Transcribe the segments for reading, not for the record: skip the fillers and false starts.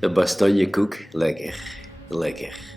De bastonjekoek, lekker, lekker.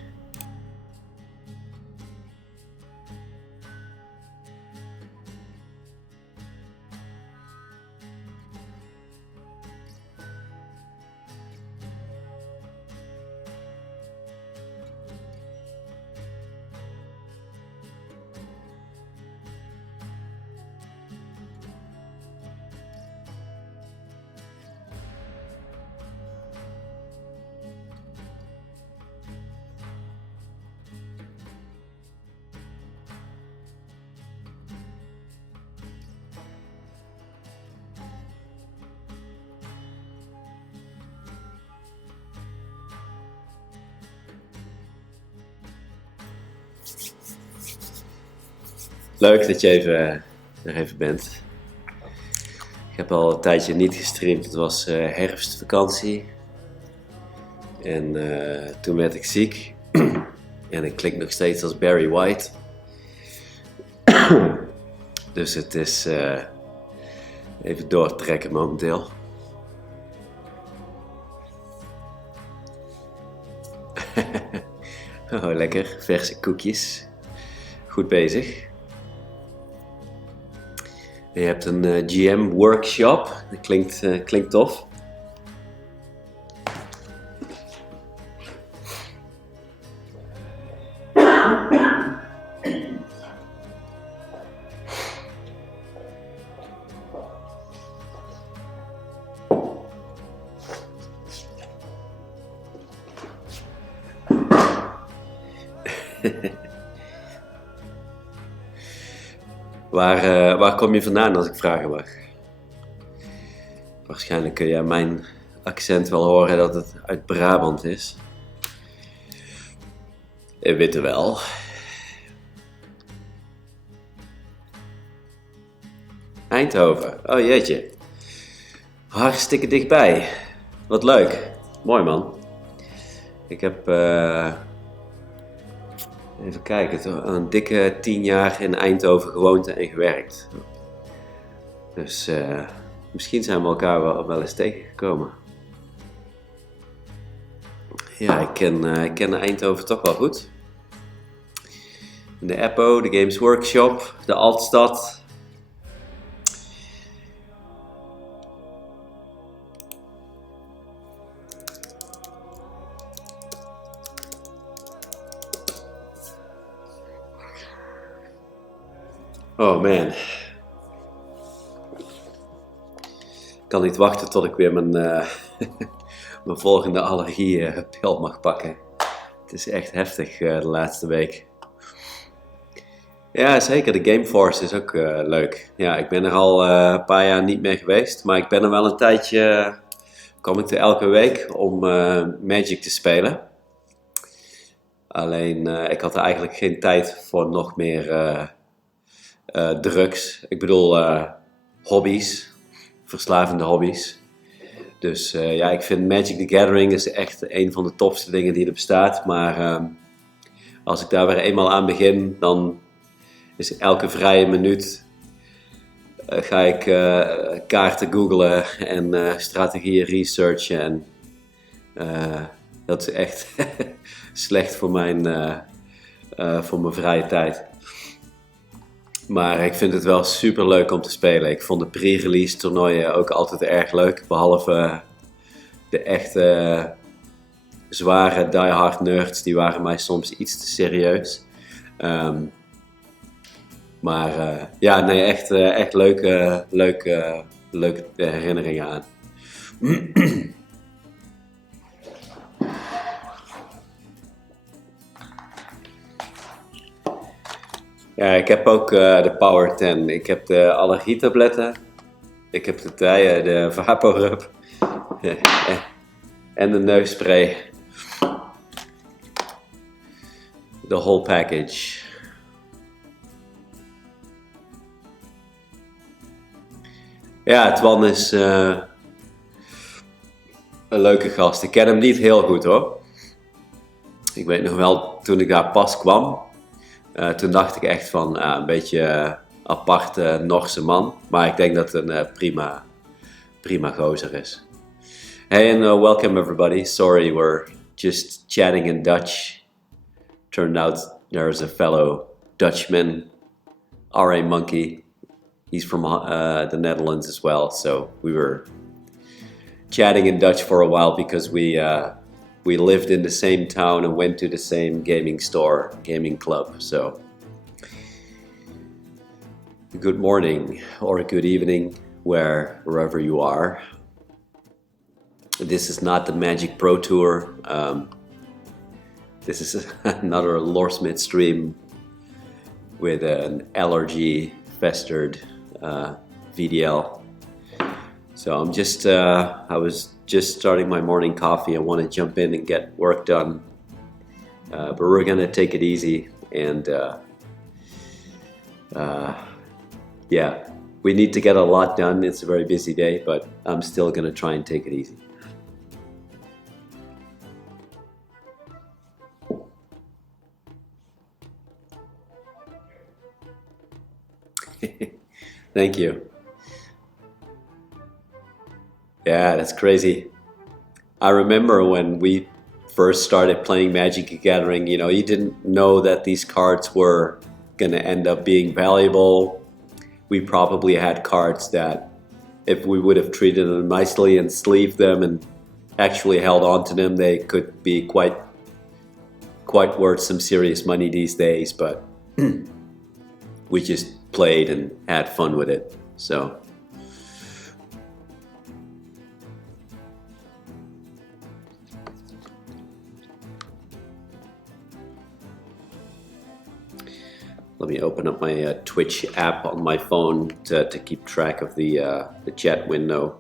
Leuk dat je er even bent. Ik heb al een tijdje niet gestreamd. Het was herfstvakantie. En toen werd ik ziek. En ik klink nog steeds als Barry White. Dus het is even doortrekken momenteel. Oh, lekker. Verse koekjes. Goed bezig. Je hebt een GM workshop. Dat klinkt tof. Waar kom je vandaan als ik vragen mag? Waarschijnlijk kun je aan mijn accent wel horen dat het uit Brabant is. Witte wel. Eindhoven, oh jeetje. Hartstikke dichtbij. Wat leuk. Mooi man. Ik heb Even kijken, een dikke 10 jaar in Eindhoven gewoond en gewerkt. Dus misschien zijn we elkaar wel eens tegengekomen. Ja, ik ken Eindhoven toch wel goed. De Eppo, de Games Workshop, de Altstad. Oh man. Ik kan niet wachten tot ik weer mijn volgende allergiepil mag pakken. Het is echt heftig de laatste week. Ja, zeker. De Gameforce is ook leuk. Ja, ik ben er al een paar jaar niet meer geweest. Maar ik ben er wel een tijdje... Kom ik er elke week om Magic te spelen. Alleen, ik had er eigenlijk geen tijd voor nog meer drugs. Ik bedoel, hobby's. Verslavende hobby's. Dus ja, ik vind Magic the Gathering is echt een van de tofste dingen die er bestaat. Maar als ik daar weer eenmaal aan begin, dan is elke vrije minuut ga ik kaarten googlen en strategieën researchen. En dat is echt slecht voor mijn vrije tijd. Maar ik vind het wel super leuk om te spelen. Ik vond de pre-release toernooien ook altijd erg leuk. Behalve de echte zware diehard nerds, die waren mij soms iets te serieus. Maar ja, nee, echt leuke herinneringen aan. Ja, ik heb ook de Power 10. Ik heb de allergietabletten. Ik heb de dijen, de VapoRub. En de neusspray. The whole package. Ja, Twan is een leuke gast. Ik ken hem niet heel goed hoor. Ik weet nog wel, toen ik daar pas kwam, toen dacht ik echt van een beetje aparte Norse man. Maar ik denk dat het een prima gozer is. Hey and welcome everybody. Sorry, we're just chatting in Dutch. Turned out there's a fellow Dutchman, R.A. Monkey. He's from the Netherlands as well, so we were chatting in Dutch for a while because we lived in the same town and went to the same gaming club. So, good morning or good evening, wherever you are. This is not the Magic Pro Tour. This is another Loresmith stream with an allergy festered VDL. So I'm just, I was just starting my morning coffee. I want to jump in and get work done. But we're going to take it easy. And yeah, we need to get a lot done. It's a very busy day, but I'm still going to try and take it easy. Thank you. Yeah, that's crazy. I remember when we first started playing Magic the Gathering, you know, you didn't know that these cards were going to end up being valuable. We probably had cards that if we would have treated them nicely and sleeved them and actually held on to them, they could be quite worth some serious money these days, but we just played and had fun with it. So let me open up my Twitch app on my phone to keep track of the chat window.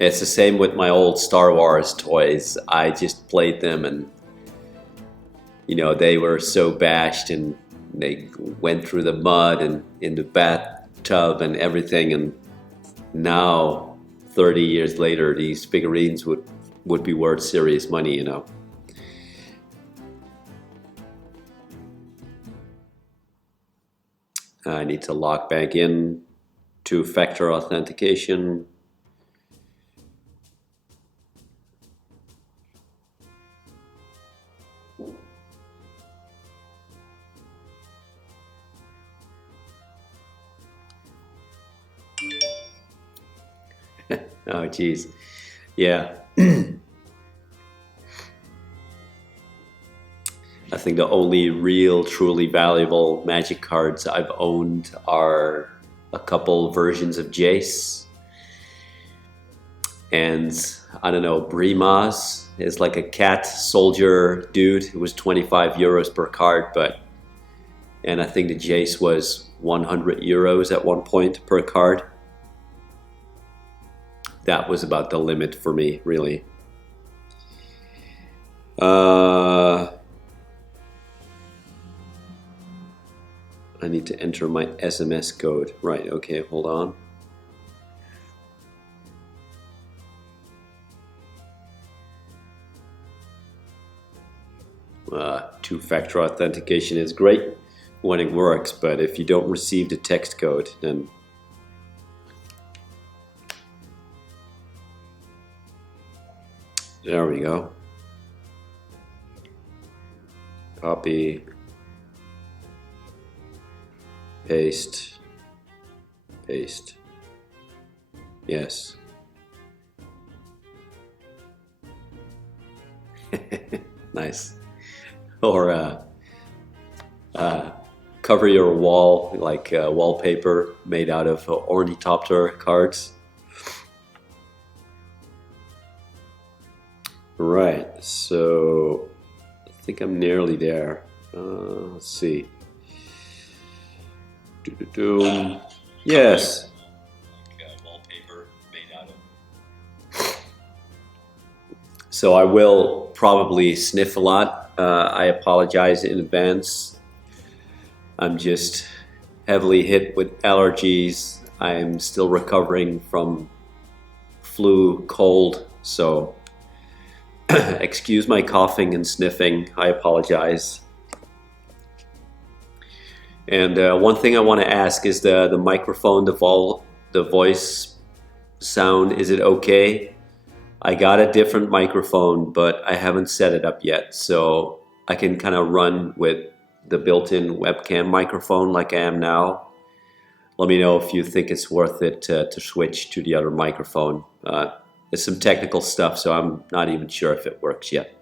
It's the same with my old Star Wars toys. I just played them and, you know, they were so bashed and they went through the mud and in the bathtub and everything. And now, 30 years later, these figurines would be worth serious money, you know. I need to log back in, two-factor authentication. Oh, geez. Yeah. I think the only real, truly valuable Magic cards I've owned are a couple versions of Jace. And I don't know, Brimas is like a cat soldier dude. It was 25 euros per card, and I think the Jace was 100 euros at one point per card. That was about the limit for me, really. I need to enter my SMS code. Right, okay, hold on. Two-factor authentication is great when it works, but if you don't receive the text code, then there we go. Copy. Paste. Paste. Yes. Nice. Or cover your wall like wallpaper made out of ornithopter cards. Right, so I think I'm nearly there. Let's see. Yes. Wallpaper made out of. So I will probably sniff a lot. I apologize in advance. I'm just heavily hit with allergies. I'm still recovering from flu, cold, so excuse my coughing and sniffing. I apologize. And one thing I want to ask is the microphone, the voice sound, is it okay? I got a different microphone, but I haven't set it up yet, so I can kind of run with the built-in webcam microphone like I am now. Let me know if you think it's worth it to switch to the other microphone. It's some technical stuff, so I'm not even sure if it works yet.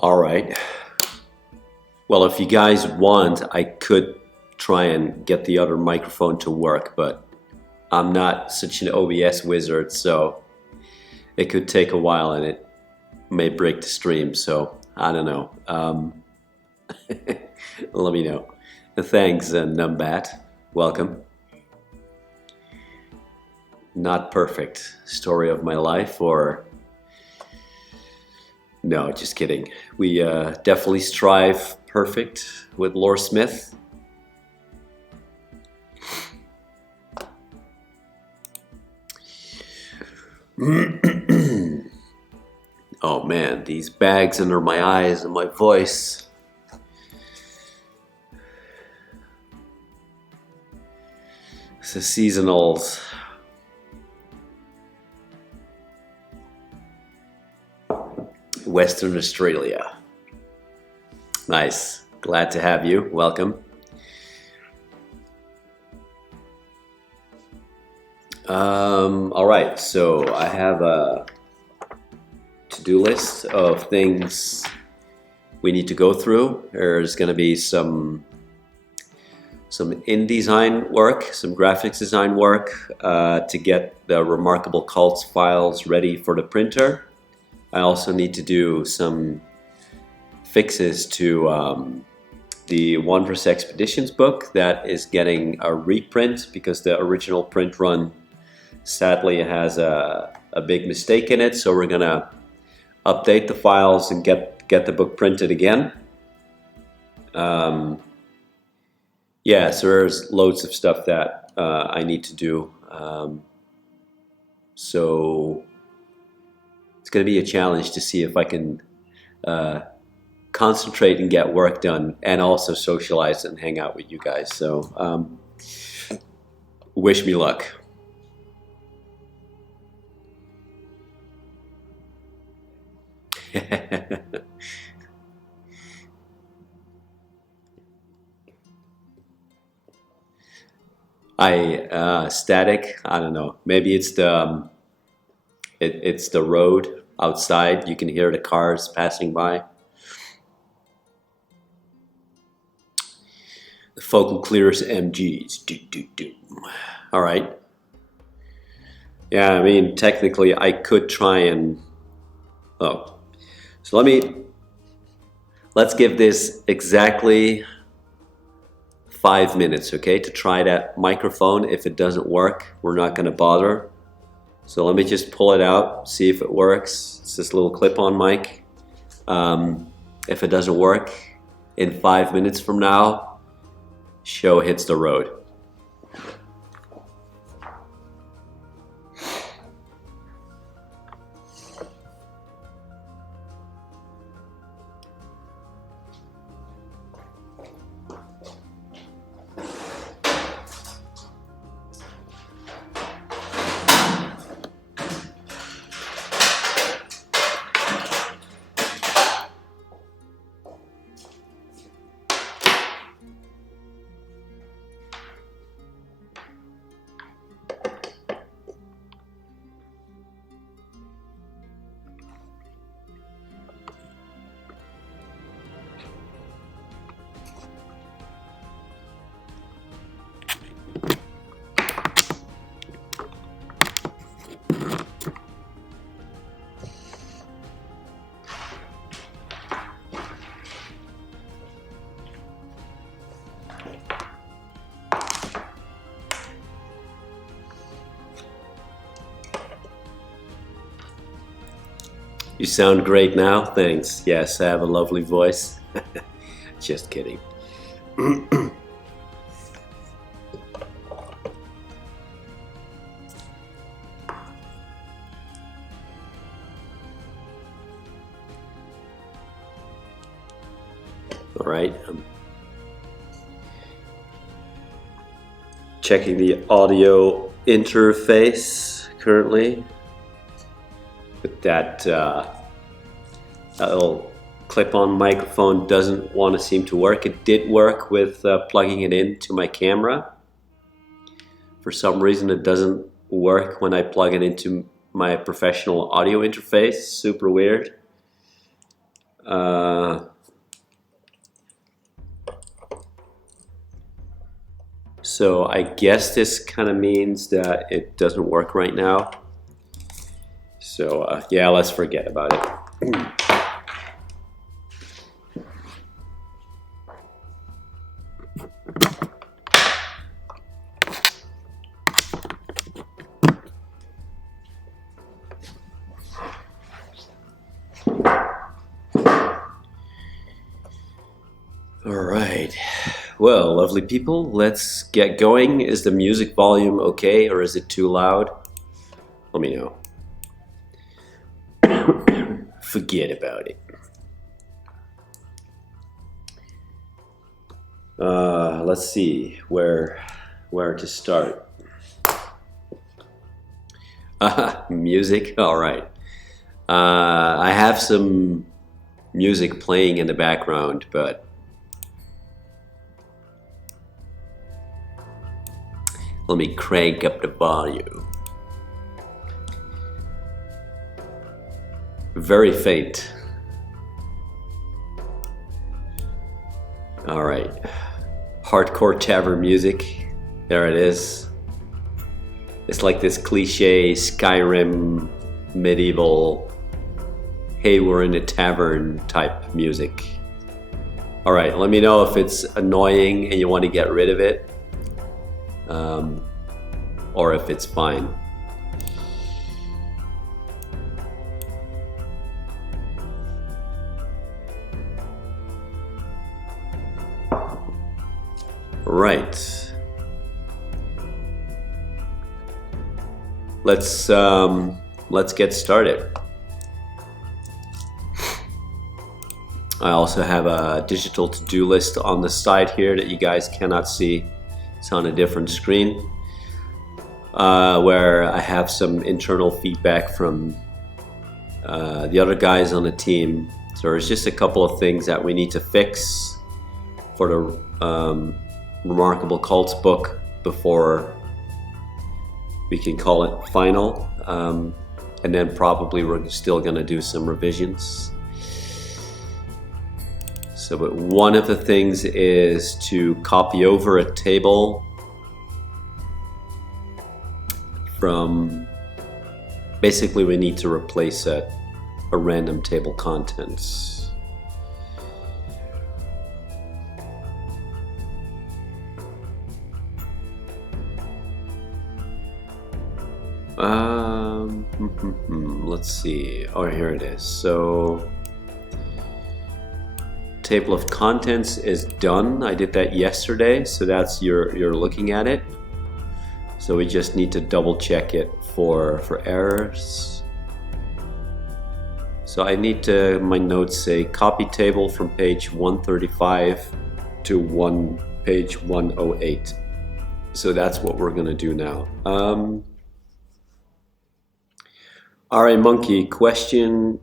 All right. Well, if you guys want, I could try and get the other microphone to work, but I'm not such an OBS wizard, so it could take a while and it may break the stream, so I don't know. Let me know. Thanks, Numbat. Welcome. Not perfect. Story of my life, or... No, just kidding. We definitely strive perfect with Lore Smith. Oh man, these bags under my eyes and my voice. It's the seasonals. Western Australia. Nice. Glad to have you. Welcome. All right, so I have a to-do list of things we need to go through. There's going to be some InDesign work, some graphics design work to get the Remarkable Cults files ready for the printer. I also need to do some fixes to the Wanderous Expeditions book that is getting a reprint because the original print run sadly has a a big mistake in it, so we're gonna update the files and get the book printed again. Yeah, so there's loads of stuff that I need to do. So it's going to be a challenge to see if I can concentrate and get work done and also socialize and hang out with you guys. So wish me luck. Static, I don't know. Maybe it's the it's the road outside. You can hear the cars passing by. The focal clears MGs. Do, do, do. All right. Yeah, I mean, technically I could try and... Oh. So let's give this exactly 5 minutes, okay, to try that microphone. If it doesn't work, we're not going to bother. So let me just pull it out, see if it works. It's this little clip-on mic. If it doesn't work, in 5 minutes from now, show hits the road. You sound great now, thanks. Yes, I have a lovely voice. Just kidding. All right, I'm checking the audio interface currently. But that little clip-on microphone doesn't want to seem to work. It did work with plugging it into my camera. For some reason it doesn't work when I plug it into my professional audio interface. Super weird. So I guess this kind of means that it doesn't work right now. So yeah, let's forget about it. All right. Well, lovely people, let's get going. Is the music volume okay, or is it too loud? Let me know. Forget about it. Let's see where to start. Music. All right. I have some music playing in the background, but let me crank up the volume. Very faint. All right. Hardcore tavern music. There it is. It's like this cliche Skyrim medieval, hey, we're in a tavern type music. All right, let me know if it's annoying and you want to get rid of it, or if it's fine. Right. Let's get started. I also have a digital to-do list on the side here that you guys cannot see. It's on a different screen, where I have some internal feedback from the other guys on the team. So there's just a couple of things that we need to fix for the Remarkable Cults book before we can call it final. And then probably we're still going to do some revisions. So, but one of the things is to copy over a table from, basically we need to replace a random table contents. Let's see. Oh, here it is. So, table of contents is done. I did that yesterday, so that's you're looking at it. So we just need to double check it for errors. So I need to, my notes say copy table from page 135 to page 108. So that's what we're gonna do now. Alright, Monkey, question.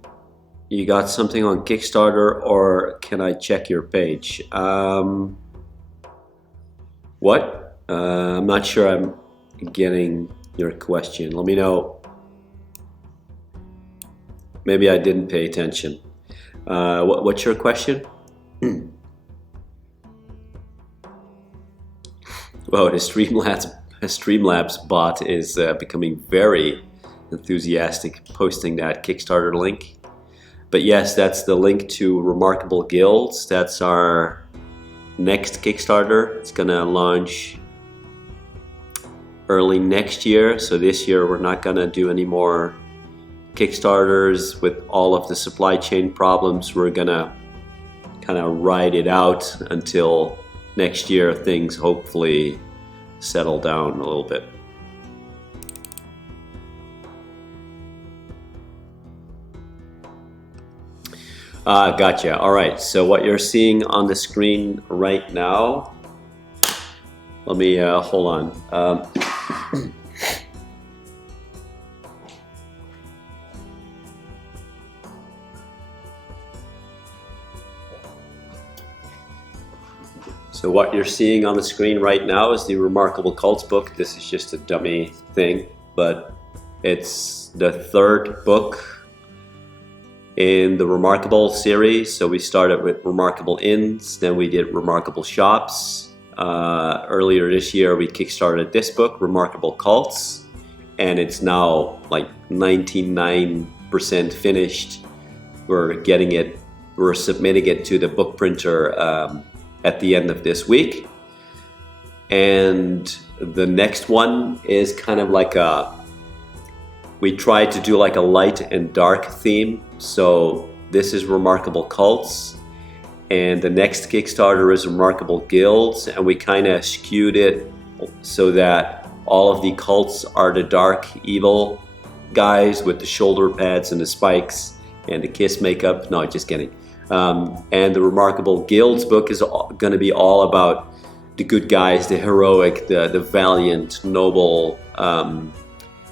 You got something on Kickstarter, or can I check your page? What? I'm not sure I'm getting your question. Let me know. Maybe I didn't pay attention. What's your question? Well, the Streamlabs bot is becoming very enthusiastic posting that Kickstarter link. But yes, that's the link to Remarkable Guilds. That's our next Kickstarter. It's gonna launch early next year. So this year we're not gonna do any more Kickstarters with all of the supply chain problems. We're gonna kind of ride it out until next year things hopefully settle down a little bit. Gotcha. All right. So what you're seeing on the screen right now, let me hold on. So what you're seeing on the screen right now is the Remarkable Cults book. This is just a dummy thing, but it's the third book in the Remarkable series. So we started with Remarkable Inns, then we did Remarkable Shops. Earlier this year we kickstarted this book, Remarkable Cults, and it's now like 99% finished. We're submitting it to the book printer at the end of this week. And the next one is kind of like we tried to do like a light and dark theme. So this is Remarkable Cults, and the next Kickstarter is Remarkable Guilds, and we kind of skewed it so that all of the cults are the dark evil guys with the shoulder pads and the spikes and the kiss makeup. No, just kidding. And the Remarkable Guilds book is going to be all about the good guys, the heroic, the valiant, noble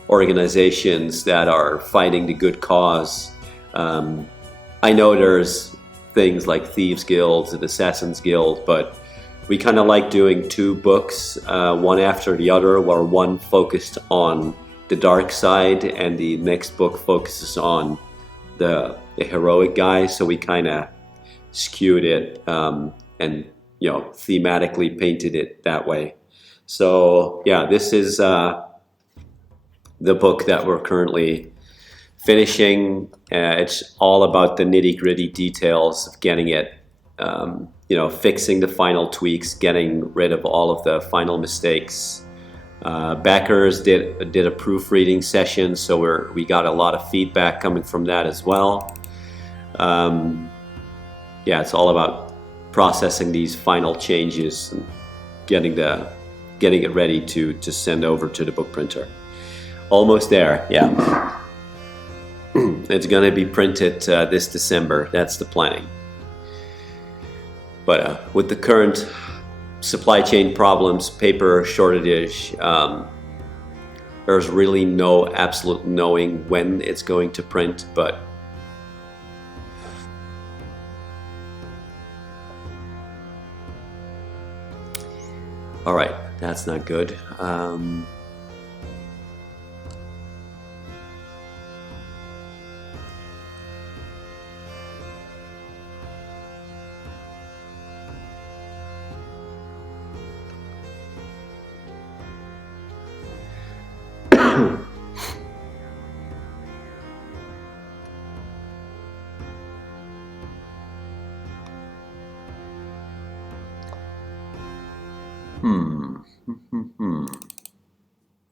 organizations that are fighting the good cause. I know there's things like Thieves Guilds and Assassins Guild, but we kind of like doing two books, one after the other, where one focused on the dark side and the next book focuses on the heroic guys. So we kind of skewed it and thematically painted it that way. So yeah, this is the book that we're currently finishing. It's all about the nitty-gritty details of getting it, fixing the final tweaks, getting rid of all of the final mistakes. Backers did a proofreading session, so we got a lot of feedback coming from that as well. It's all about processing these final changes and getting it ready to send over to the book printer. Almost there, yeah. It's gonna be printed this December. That's the planning. But with the current supply chain problems, paper shortage, there's really no absolute knowing when it's going to print, but all right, that's not good.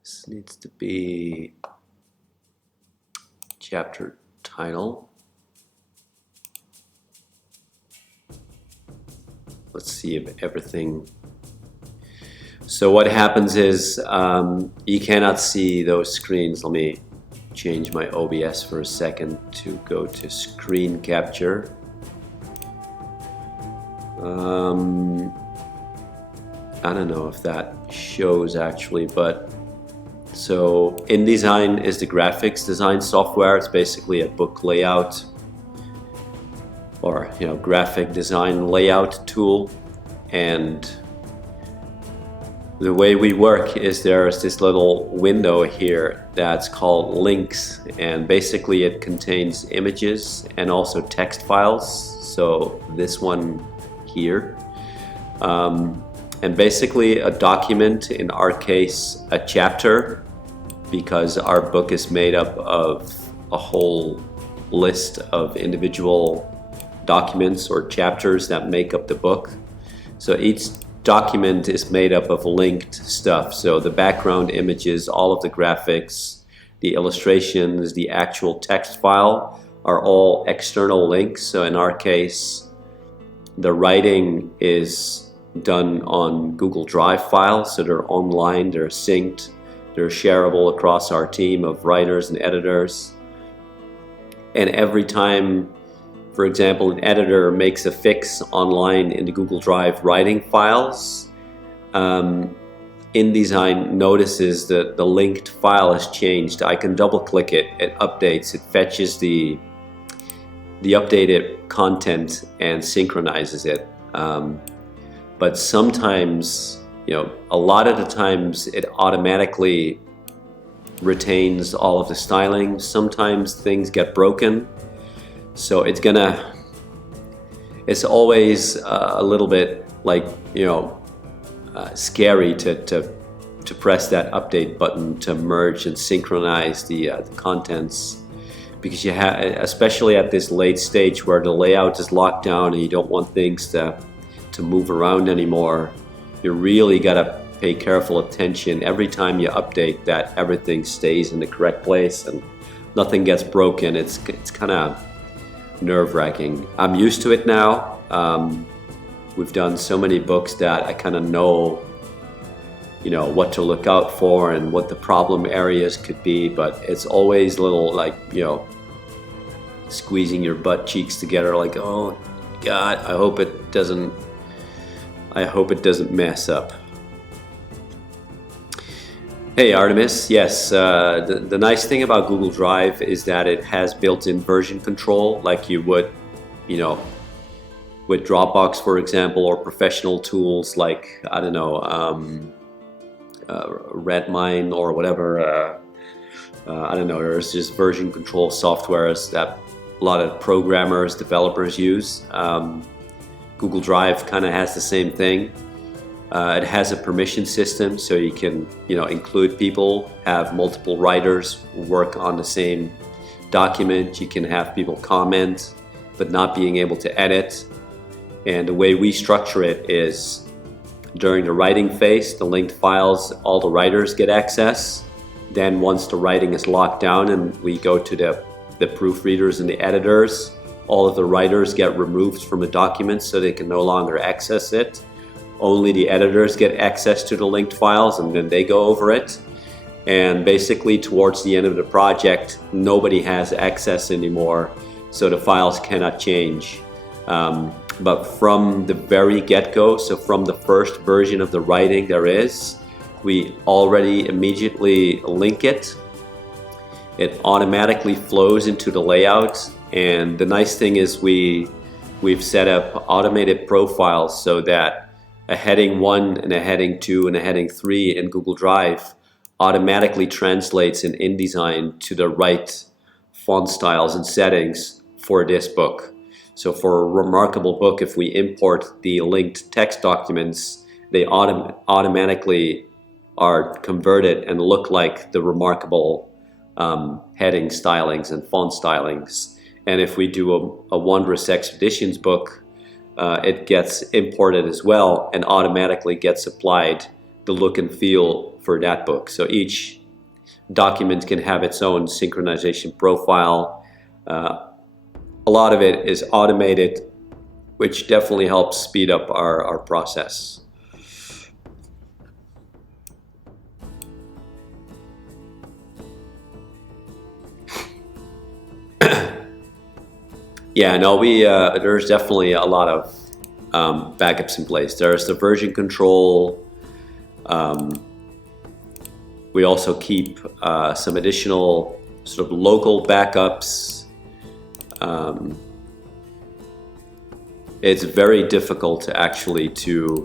This needs to be chapter title. Let's see if everything. So what happens is you cannot see those screens. Let me change my OBS for a second to go to screen capture. I don't know if that shows actually, but so InDesign is the graphics design software. It's basically a book layout or graphic design layout tool. And the way we work is there's this little window here that's called links, and basically it contains images and also text files. So this one here. And basically a document, in our case a chapter, because our book is made up of a whole list of individual documents or chapters that make up the book. So each document is made up of linked stuff. So the background images, all of the graphics, the illustrations, the actual text file are all external links. So in our case, the writing is done on Google Drive files, so they're online, they're synced, they're shareable across our team of writers and editors. And every time, for example, an editor makes a fix online in the Google Drive writing files, InDesign notices that the linked file has changed. I can double click it, it updates, it fetches the updated content and synchronizes it. But sometimes, a lot of the times it automatically retains all of the styling. Sometimes things get broken. So it's always a little bit like, scary to press that update button to merge and synchronize the contents. Because you have, especially at this late stage where the layout is locked down and you don't want things to move around anymore, you really gotta pay careful attention every time you update that everything stays in the correct place and nothing gets broken. It's kind of nerve-wracking. I'm used to it now. We've done so many books that I kind of know, what to look out for and what the problem areas could be, but it's always little like, squeezing your butt cheeks together like, oh God, I hope it doesn't mess up. Hey Artemis, yes, the nice thing about Google Drive is that it has built-in version control like you would, with Dropbox, for example, or professional tools like, I don't know, Redmine or whatever. I don't know, there's just version control softwares that a lot of programmers, developers use. Google Drive kind of has the same thing. It has a permission system, so you can, include people, have multiple writers work on the same document. You can have people comment, but not being able to edit. And the way we structure it is during the writing phase, the linked files, all the writers get access. Then once the writing is locked down and we go to the proofreaders and the editors, all of the writers get removed from the document so they can no longer access it. only the editors get access to the linked files, and then they go over it. And basically towards the end of the project, nobody has access anymore, so the files cannot change. But from the very get-go, so from the first version of the writing there is, we already immediately link it. It automatically flows into the layout, and the nice thing is we've set up automated profiles so that a heading 1 and a heading 2 and a heading 3 in Google Drive automatically translates in InDesign to the right font styles and settings for this book. So for a Remarkable book, if we import the linked text documents, they automatically are converted and look like the Remarkable heading stylings and font stylings. And if we do a Wondrous Expeditions book, it gets imported as well and automatically gets applied the look and feel for that book. So each document can have its own synchronization profile. A lot of it is automated, which definitely helps speed up our process. Yeah, no, there's definitely a lot of backups in place. There's the version control. We also keep some additional sort of local backups. It's very difficult to actually to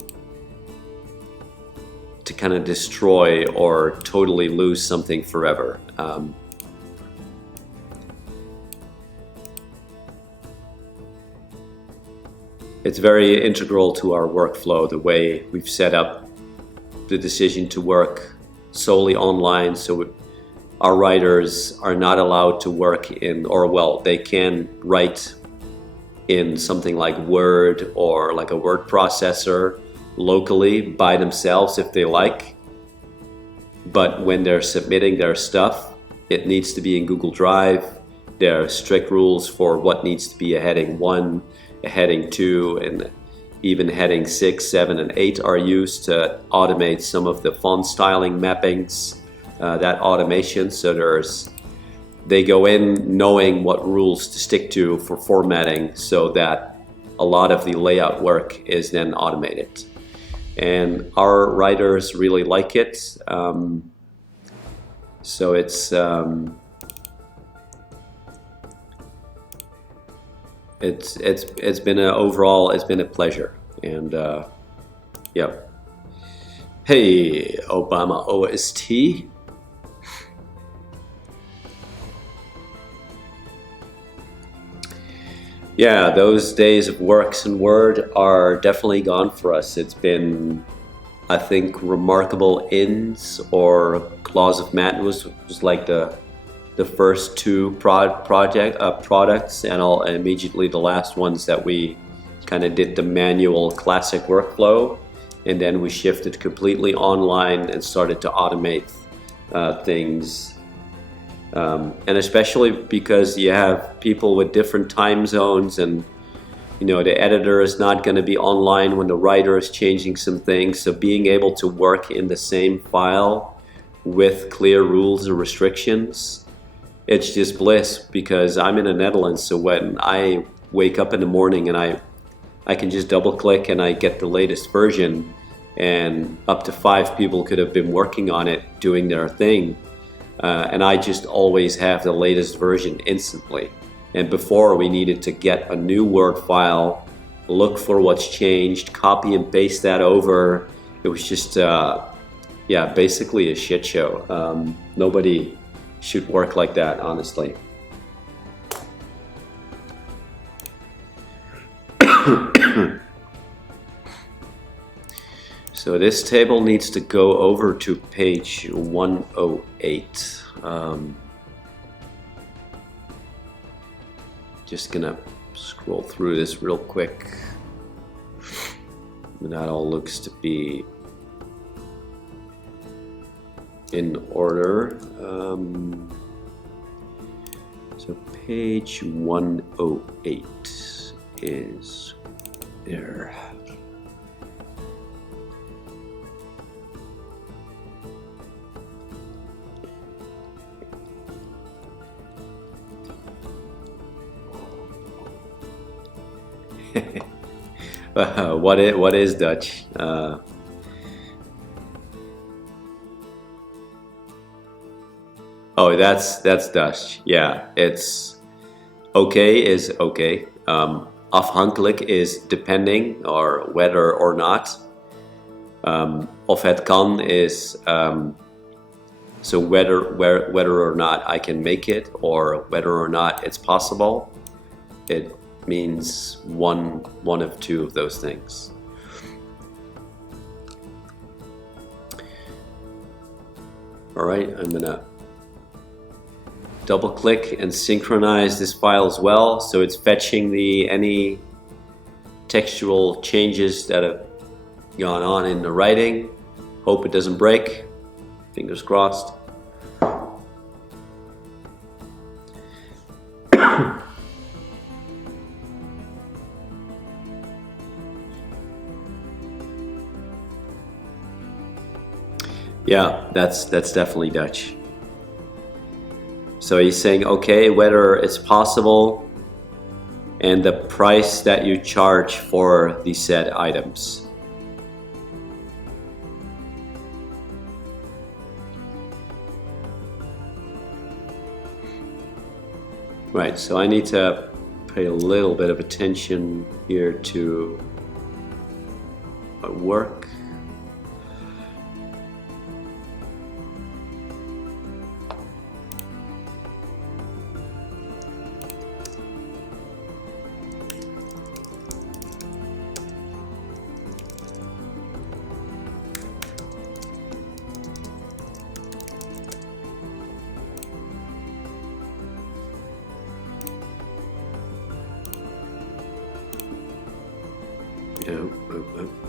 kind of destroy or totally lose something forever. It's very integral to our workflow, the way we've set up the decision to work solely online. So our writers are not allowed to work in, or well, they can write in something like Word or like a word processor locally by themselves if they like. But when they're submitting their stuff, it needs to be in Google Drive. There are strict rules for what needs to be a heading 1, a heading 2, and even heading 6, 7, and 8 are used to automate some of the font styling mappings, that automation. So they go in knowing what rules to stick to for formatting, so that a lot of the layout work is then automated. And our writers really like it. So it's been it's been a pleasure. And yeah. Hey, Obama OST. Yeah, those days of works in Word are definitely gone for us. It's been, I think, Remarkable Inns or Claws of Madness was like the first two products, and immediately the last ones that we kind of did the manual classic workflow, and then we shifted completely online and started to automate things. And especially because you have people with different time zones, and you know, the editor is not going to be online when the writer is changing some things. So being able to work in the same file with clear rules and restrictions, it's just bliss, because I'm in the Netherlands. So when I wake up in the morning and I can just double click and I get the latest version, and up to 5 people could have been working on it doing their thing. And I just always have the latest version instantly. And before, we needed to get a new Word file, look for what's changed, copy and paste that over. It was just, yeah, basically a shit show. Nobody should work like that, honestly. So this table needs to go over to page 108. Just gonna scroll through this real quick. That all looks to be in order. So page 108 is there. What is Dutch? Oh, that's Dutch. Yeah, it's okay is okay. Afhankelijk is depending or whether or not. Of het kan is so whether or not I can make it or whether or not it's possible. It means one of two of those things. All right, I'm gonna double click and synchronize this file as well, so it's fetching any textual changes that have gone on in the writing. Hope it doesn't break. Fingers crossed. Yeah, that's definitely Dutch. So he's saying, okay, whether it's possible and the price that you charge for the said items. Right, so I need to pay a little bit of attention here to my work.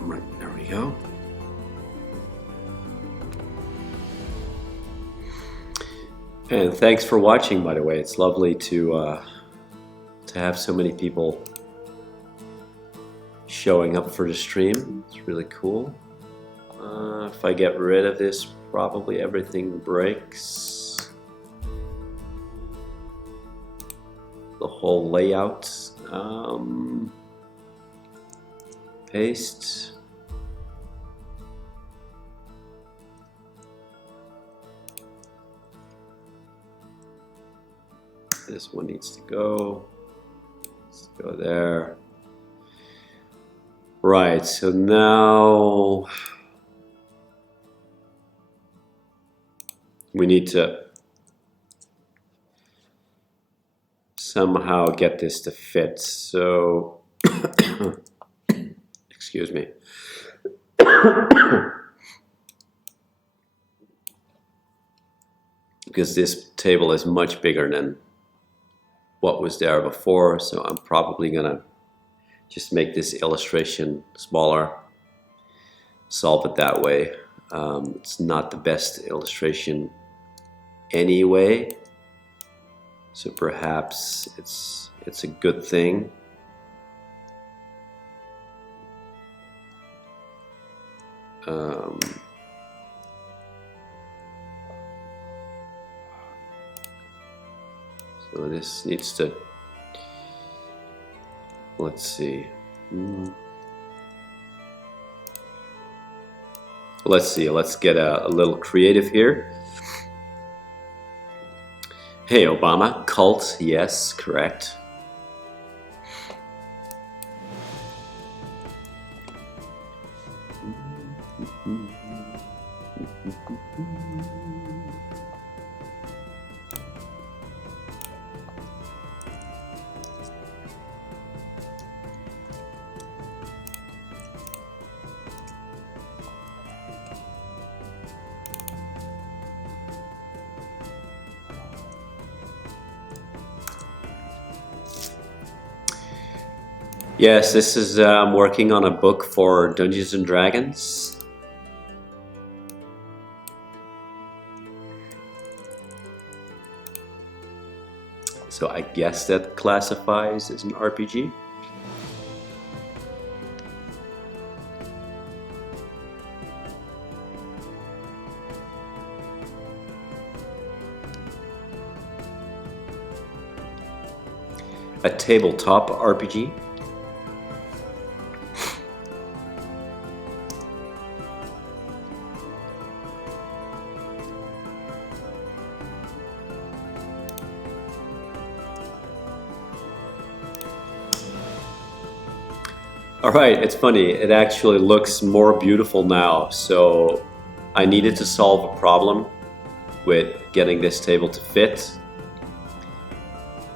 Right, there we go. And thanks for watching, by the way. It's lovely to have so many people showing up for the stream. It's really cool. If I get rid of this, probably everything breaks. The whole layout. Paste. This one needs to go. Let's go there. Right, so now we need to somehow get this to fit. So excuse me. Because this table is much bigger than what was there before, so I'm probably gonna just make this illustration smaller, solve it that way. It's not the best illustration anyway, so perhaps it's a good thing. So this needs to, let's see. Let's get a little creative here. Hey Obama, cult, yes, correct. Yes, this is, I'm working on a book for Dungeons and Dragons. So I guess that classifies as an RPG. A tabletop RPG. All right, it's funny. It actually looks more beautiful now. So I needed to solve a problem with getting this table to fit.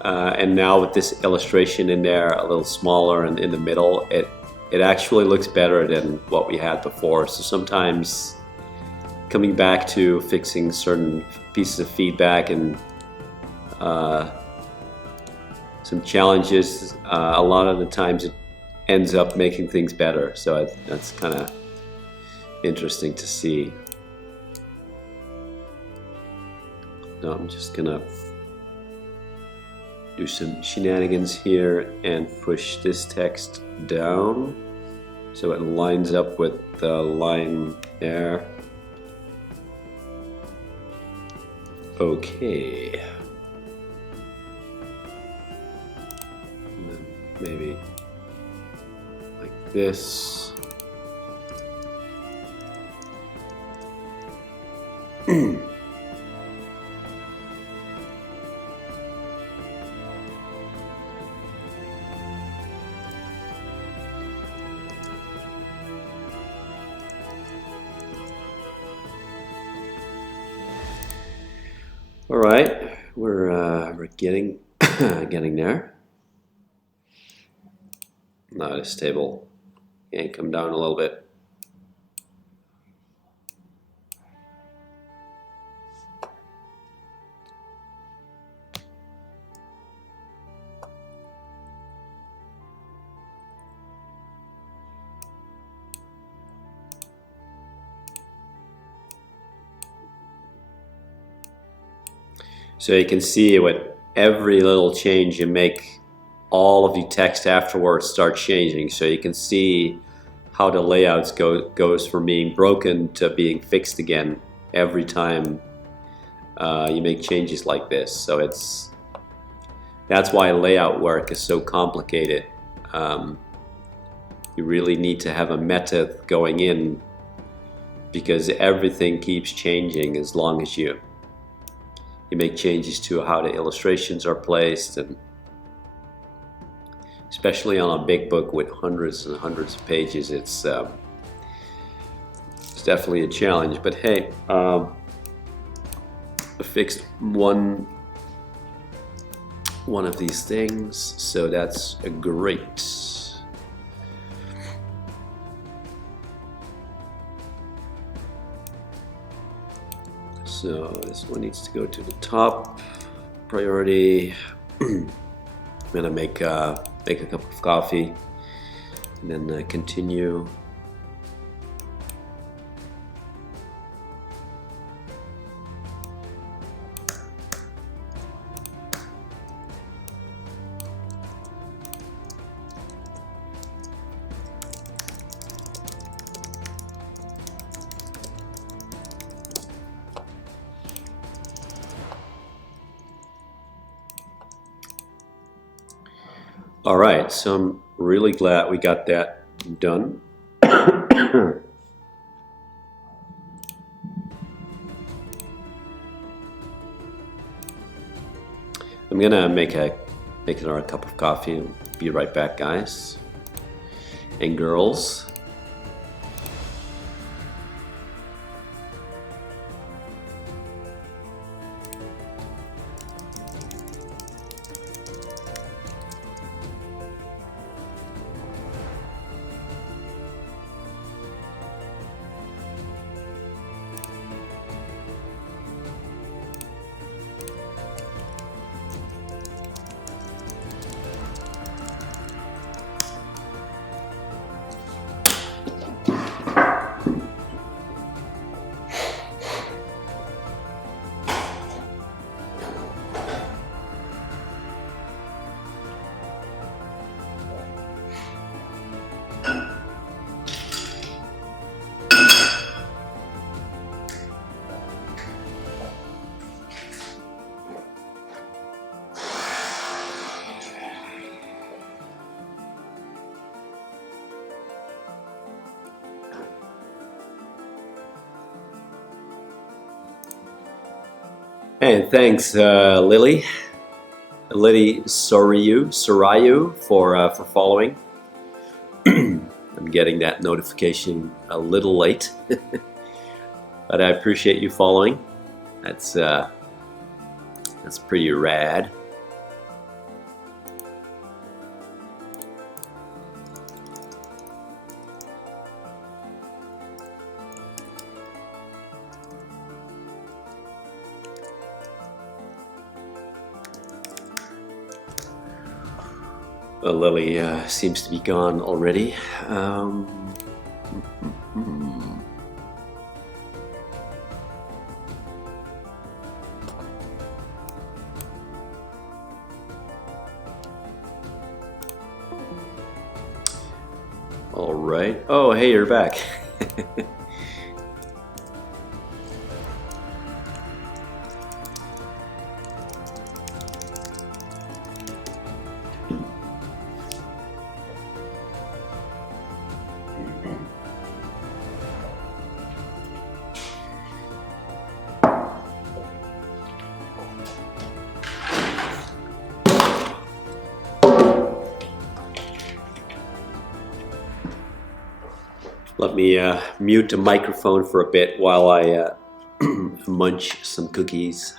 And now with this illustration in there, a little smaller and in the middle, it actually looks better than what we had before. So sometimes coming back to fixing certain pieces of feedback and some challenges, a lot of the times it ends up making things better. So that's kind of interesting to see. So I'm just gonna do some shenanigans here and push this text down so it lines up with the line there. Okay. And then maybe like this. All right, we're getting getting there. Now this table can come down a little bit. So you can see with every little change you make, all of the text afterwards start changing. So you can see how the layouts goes from being broken to being fixed again every time you make changes like this. So that's why layout work is so complicated. You really need to have a method going in because everything keeps changing as long as you make changes to how the illustrations are placed, and especially on a big book with hundreds and hundreds of pages, it's definitely a challenge. But hey, I fixed one of these things, so that's great. So this one needs to go to the top priority. I'm gonna make a cup of coffee and then continue. All right, so I'm really glad we got that done. I'm gonna make another cup of coffee and be right back, guys and girls. And thanks, Lily Sorayu, for following. getting that notification a little late. But I appreciate you following. That's pretty rad. Well, Lily seems to be gone already. All right. Oh, hey, you're back. Let me mute the microphone for a bit while I munch some cookies.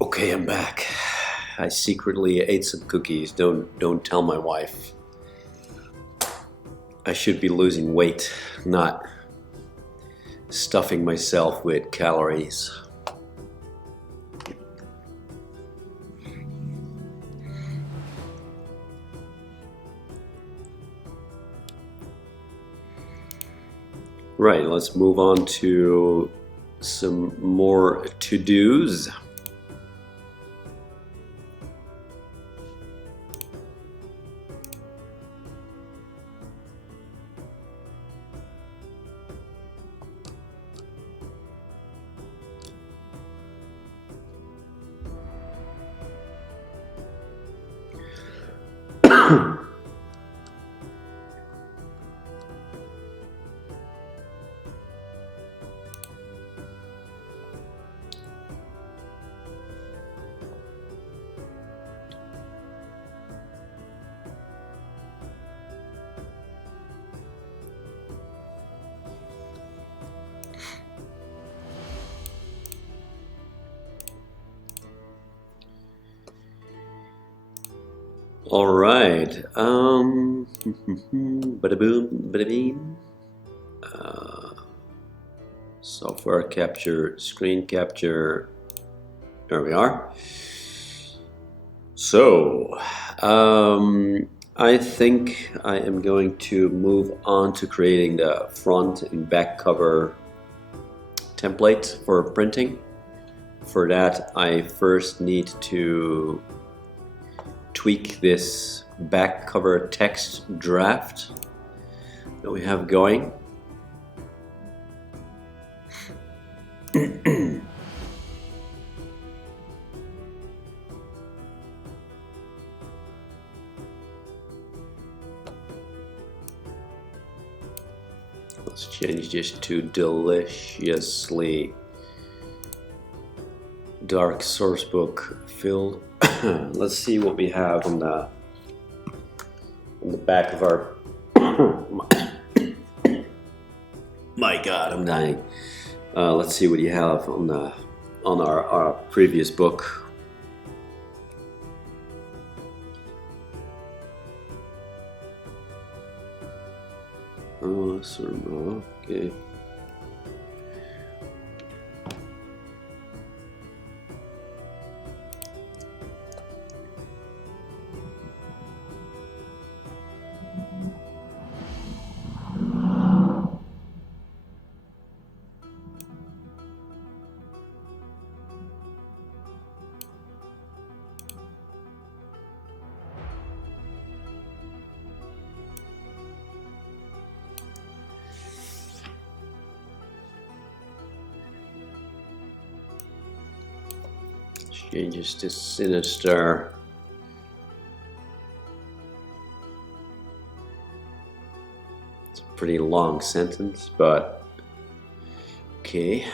Okay, I'm back. I secretly ate some cookies. Don't tell my wife. I should be losing weight, not stuffing myself with calories. Right, let's move on to some more to-dos. All right. Bada boom, bada beam. Software capture, screen capture. There we are. So, I think I am going to move on to creating the front and back cover template for printing. For that, I first need to tweak this back cover text draft that we have going. Let's change this to deliciously dark sourcebook filled. Let's see what we have on the back of our. My God, I'm dying. Let's see what you have on our previous book. Awesome. Okay. Changes to sinister. It's a pretty long sentence, but okay.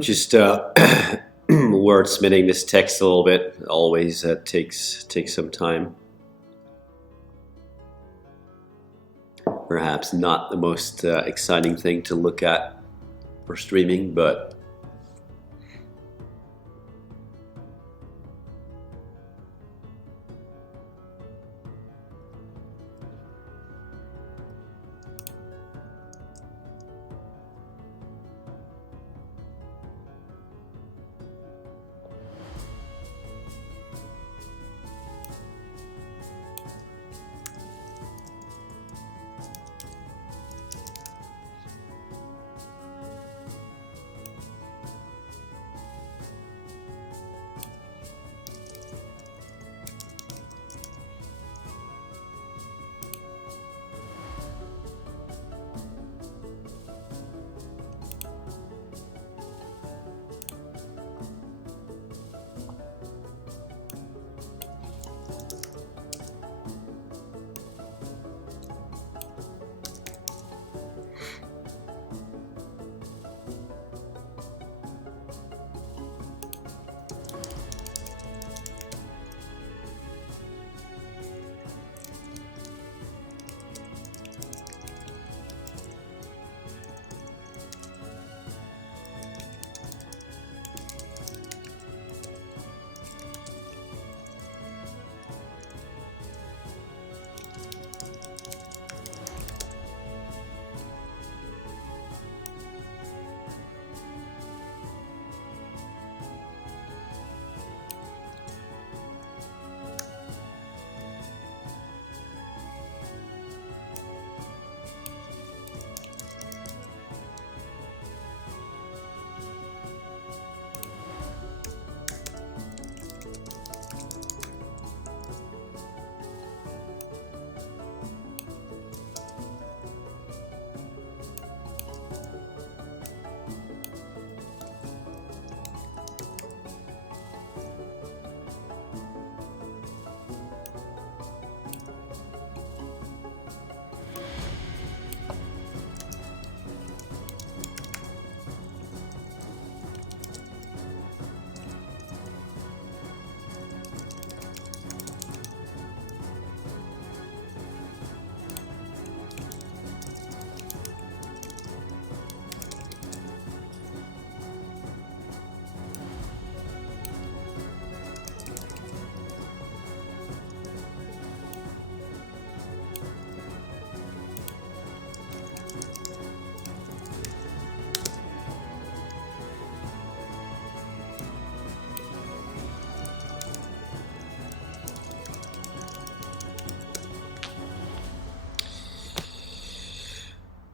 Just wordsmithing this text a little bit. Always takes some time. Perhaps not the most exciting thing to look at for streaming, but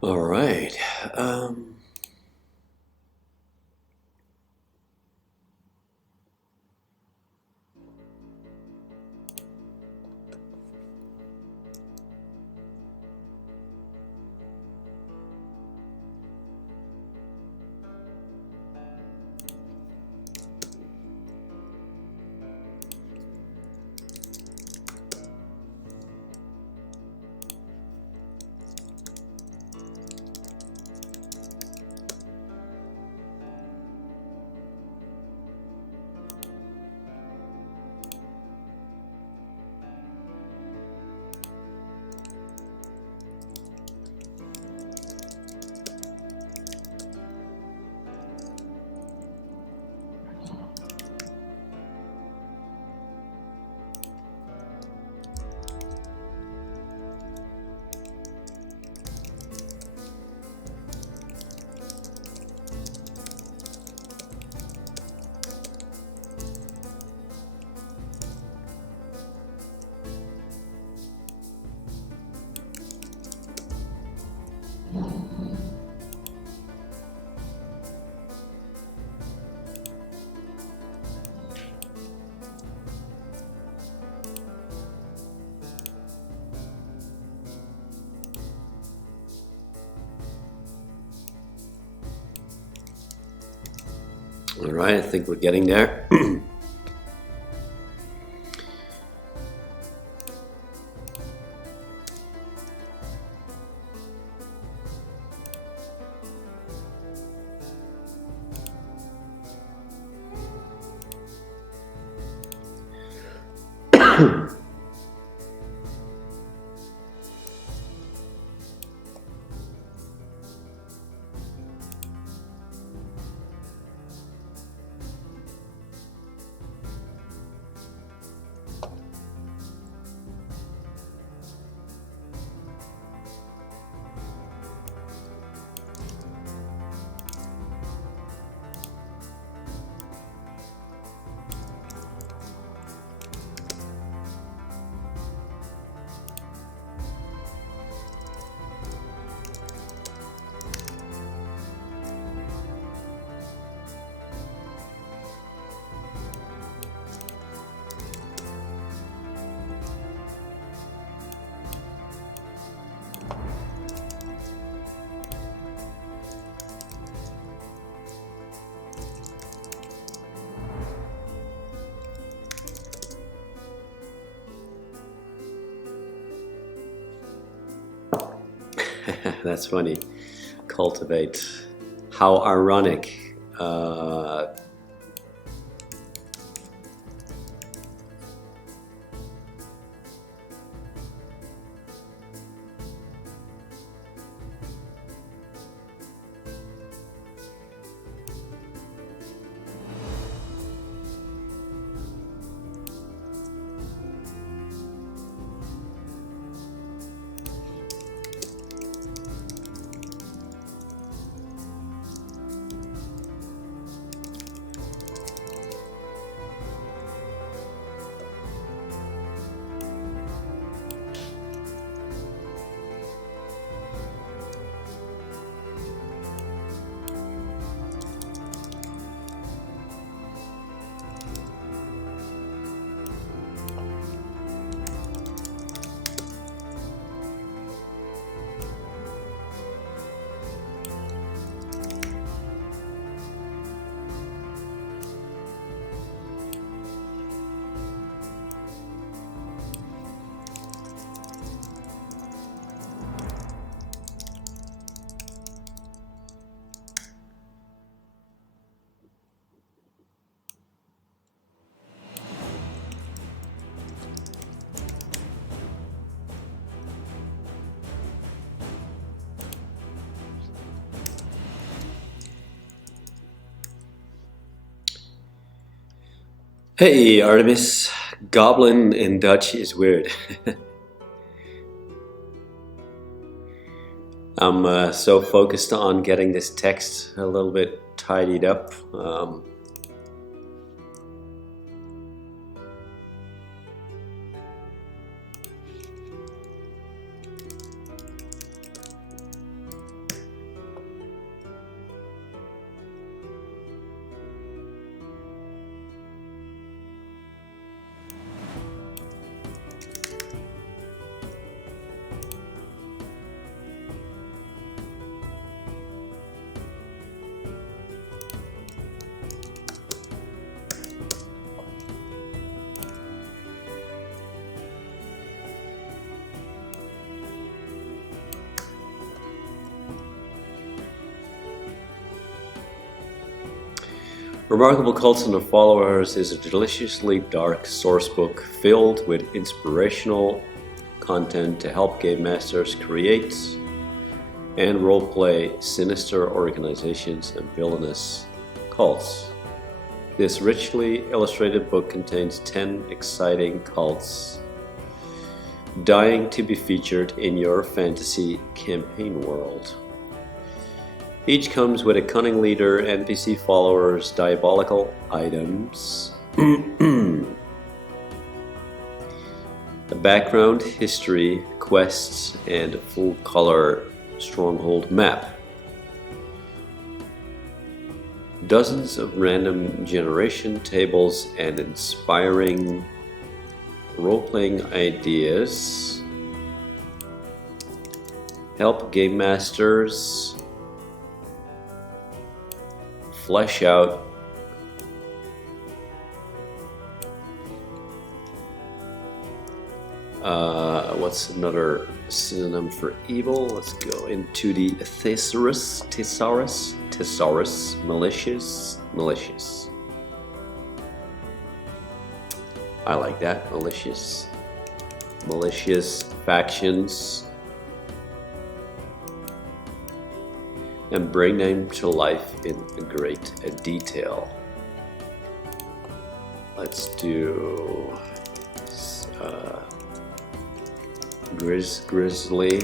All right. All right, I think we're getting there. That's funny. Cultivate. How ironic. Hey, Artemis. Goblin in Dutch is weird. I'm so focused on getting this text a little bit tidied up. Remarkable Cults and their Followers is a deliciously dark sourcebook filled with inspirational content to help game masters create and roleplay sinister organizations and villainous cults. This richly illustrated book contains 10 exciting cults dying to be featured in your fantasy campaign world. Each comes with a cunning leader, NPC followers, diabolical items, a background, history, quests, and a full-color stronghold map. Dozens of random generation tables and inspiring role-playing ideas help game masters flesh out what's another synonym for evil? Let's go into the thesaurus, malicious. I like that, malicious factions, and bring them to life in great detail. Let's do Grizzly.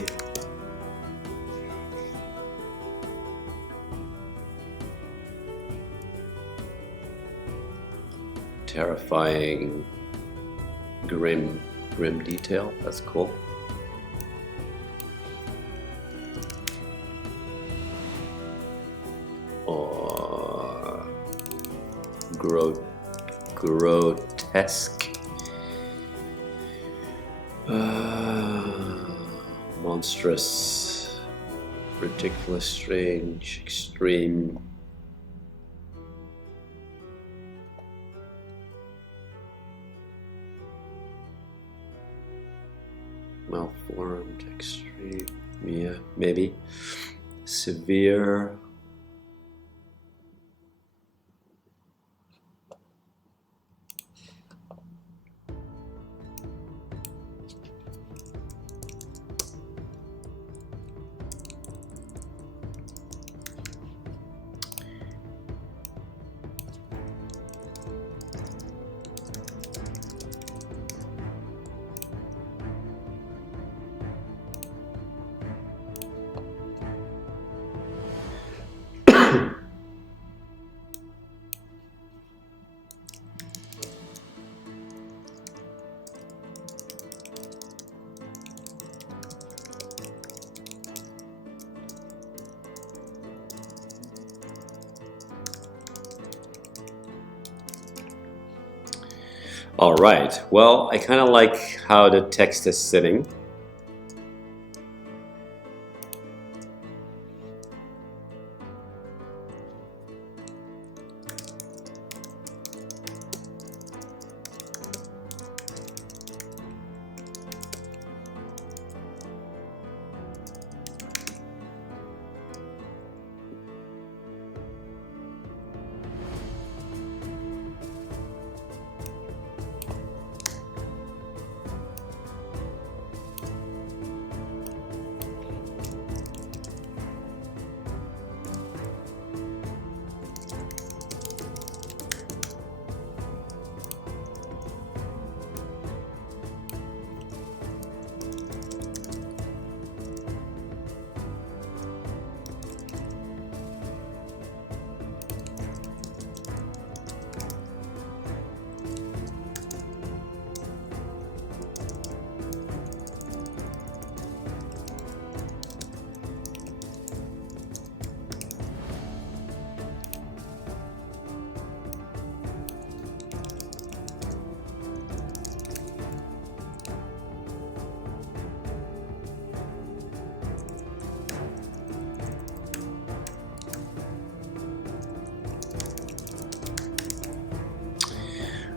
Terrifying, grim detail. That's cool. Or grotesque. Monstrous, ridiculous, strange, extreme. Malformed, extreme, yeah, maybe. Severe. All right, well, I kind of like how the text is sitting.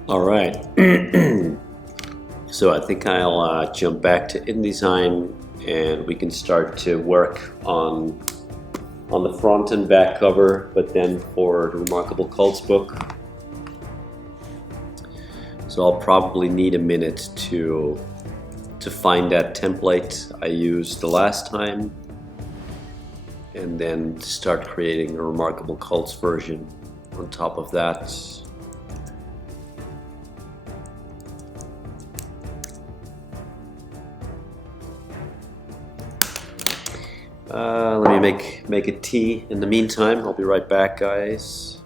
All right, so I think I'll jump back to InDesign and we can start to work on on the front and back cover, but then for the Remarkable Cults book. So I'll probably need a minute to find that template I used the last time, and then start creating a Remarkable Cults version on top of that. Let me make a tea in the meantime. I'll be right back, guys.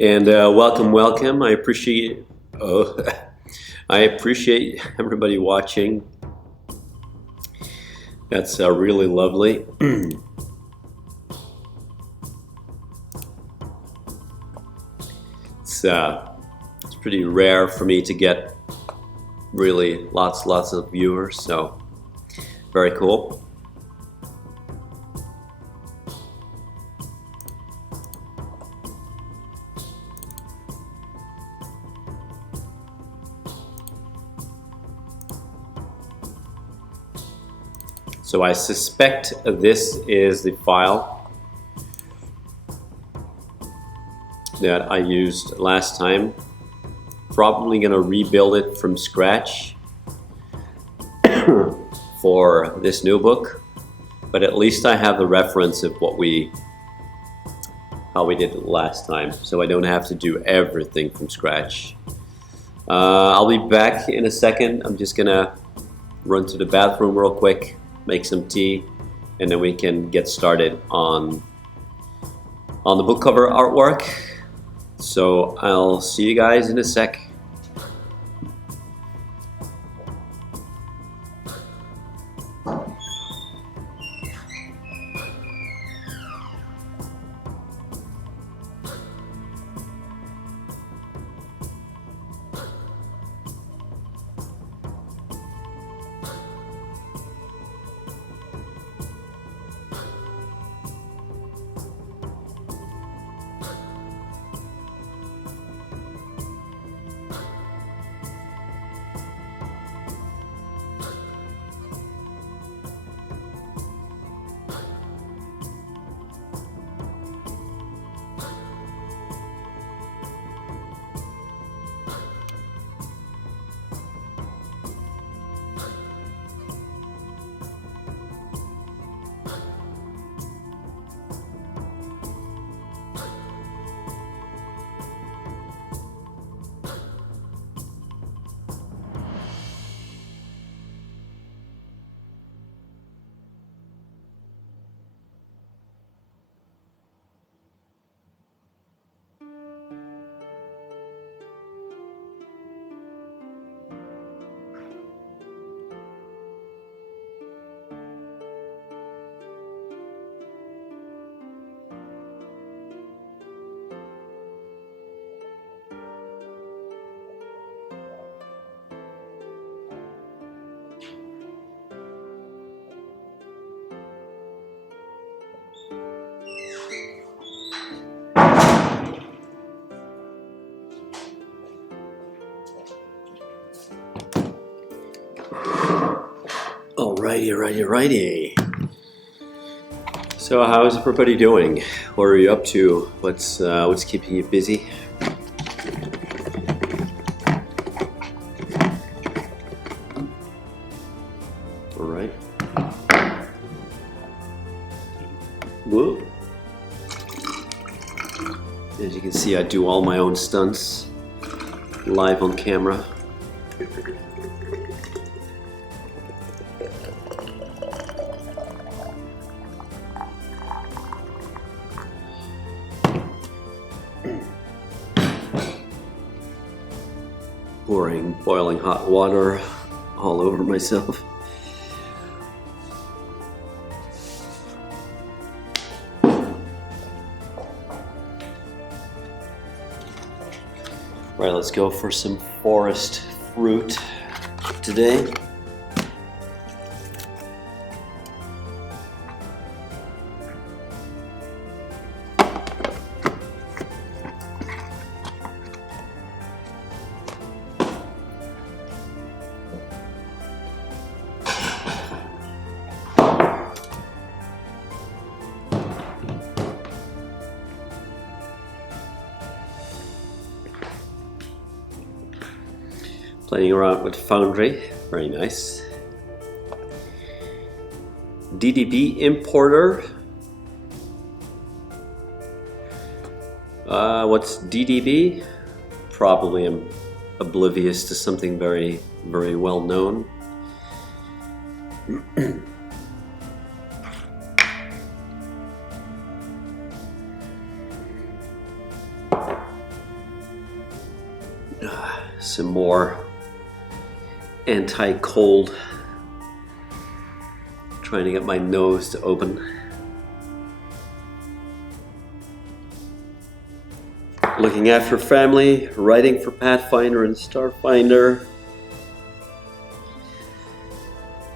And welcome. I appreciate everybody watching. That's really lovely. It's pretty rare for me to get really lots of viewers, so very cool. So I suspect this is the file that I used last time. Probably gonna rebuild it from scratch for this new book, but at least I have the reference of how we did it last time, so I don't have to do everything from scratch. I'll be back in a second. I'm just gonna run to the bathroom real quick, make some tea, and then we can get started on the book cover artwork. So I'll see you guys in a sec. Alrighty. So how's everybody doing? What are you up to? What's keeping you busy? Alright. Whoa. As you can see, I do all my own stunts live on camera. pouring boiling hot water all over myself. All right, let's go for some forest fruit today. Playing around with Foundry, very nice. DDB importer. What's DDB? Probably I'm oblivious to something very, very well known. Some more anti-cold. Trying to get my nose to open. Looking after family, writing for Pathfinder and Starfinder.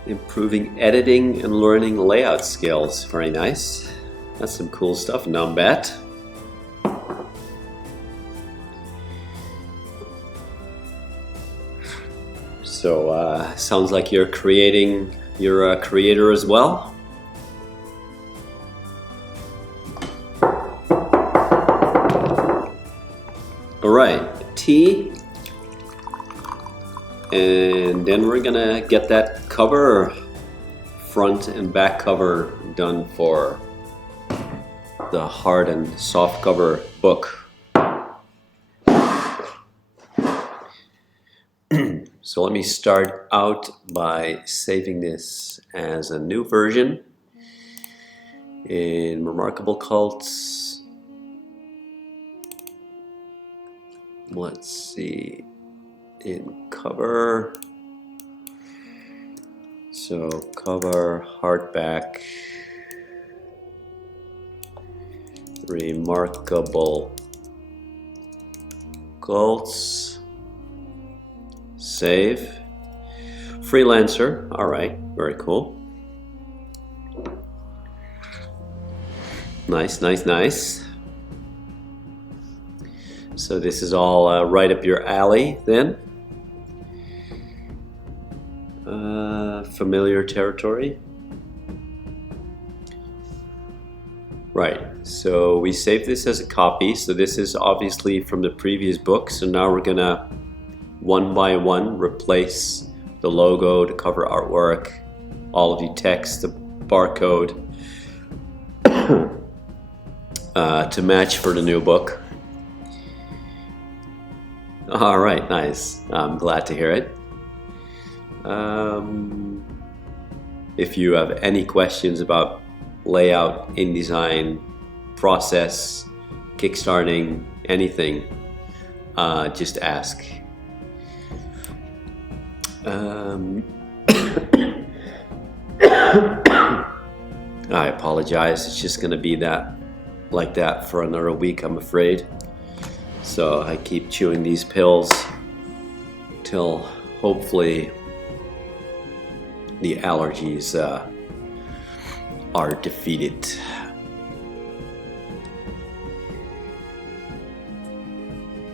Improving editing and learning layout skills. Very nice. That's some cool stuff. Numbat. So, sounds like you're a creator as well. All right, tea. And then we're gonna get that cover, front and back cover done for the hard and soft cover book. So let me start out by saving this as a new version in Remarkable Cults. Let's see, in cover. So cover, hardback, Remarkable Cults. Save. Freelancer. All right. Very cool. Nice, nice, nice. So this is all right up your alley then. Familiar territory. Right. So we saved this as a copy. So this is obviously from the previous book. So now we're gonna one by one replace the logo, the cover artwork, all of the text, the barcode to match for the new book. All right, nice. I'm glad to hear it. If you have any questions about layout, InDesign, process, kickstarting, anything, just ask. I apologize. It's just going to be like that for another week, I'm afraid. So I keep chewing these pills till hopefully the allergies are defeated.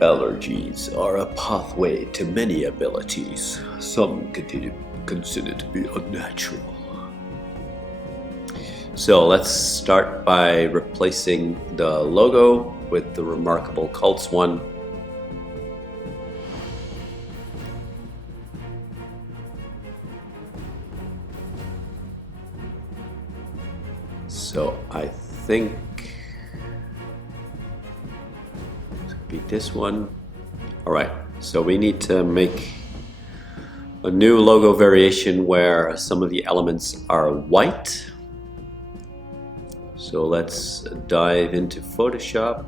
Allergies are a pathway to many abilities. Some considered to be unnatural. So let's start by replacing the logo with the Remarkable Cults one. So I think be this one. All right, so we need to make a new logo variation where some of the elements are white. So let's dive into Photoshop.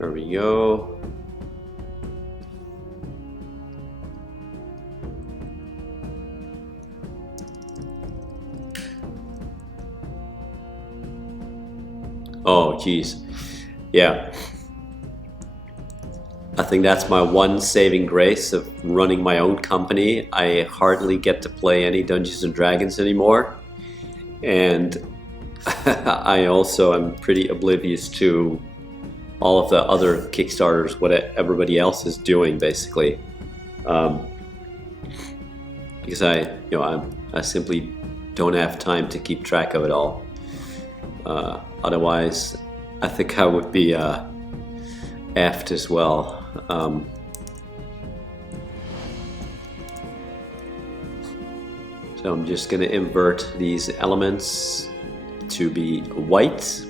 There we go. Oh, geez. Yeah. I think that's my one saving grace of running my own company. I hardly get to play any Dungeons and Dragons anymore. And I also am pretty oblivious to all of the other Kickstarters, what everybody else is doing, basically. Because I simply don't have time to keep track of it all. Otherwise, I think I would be effed as well. So I'm just going to invert these elements to be white.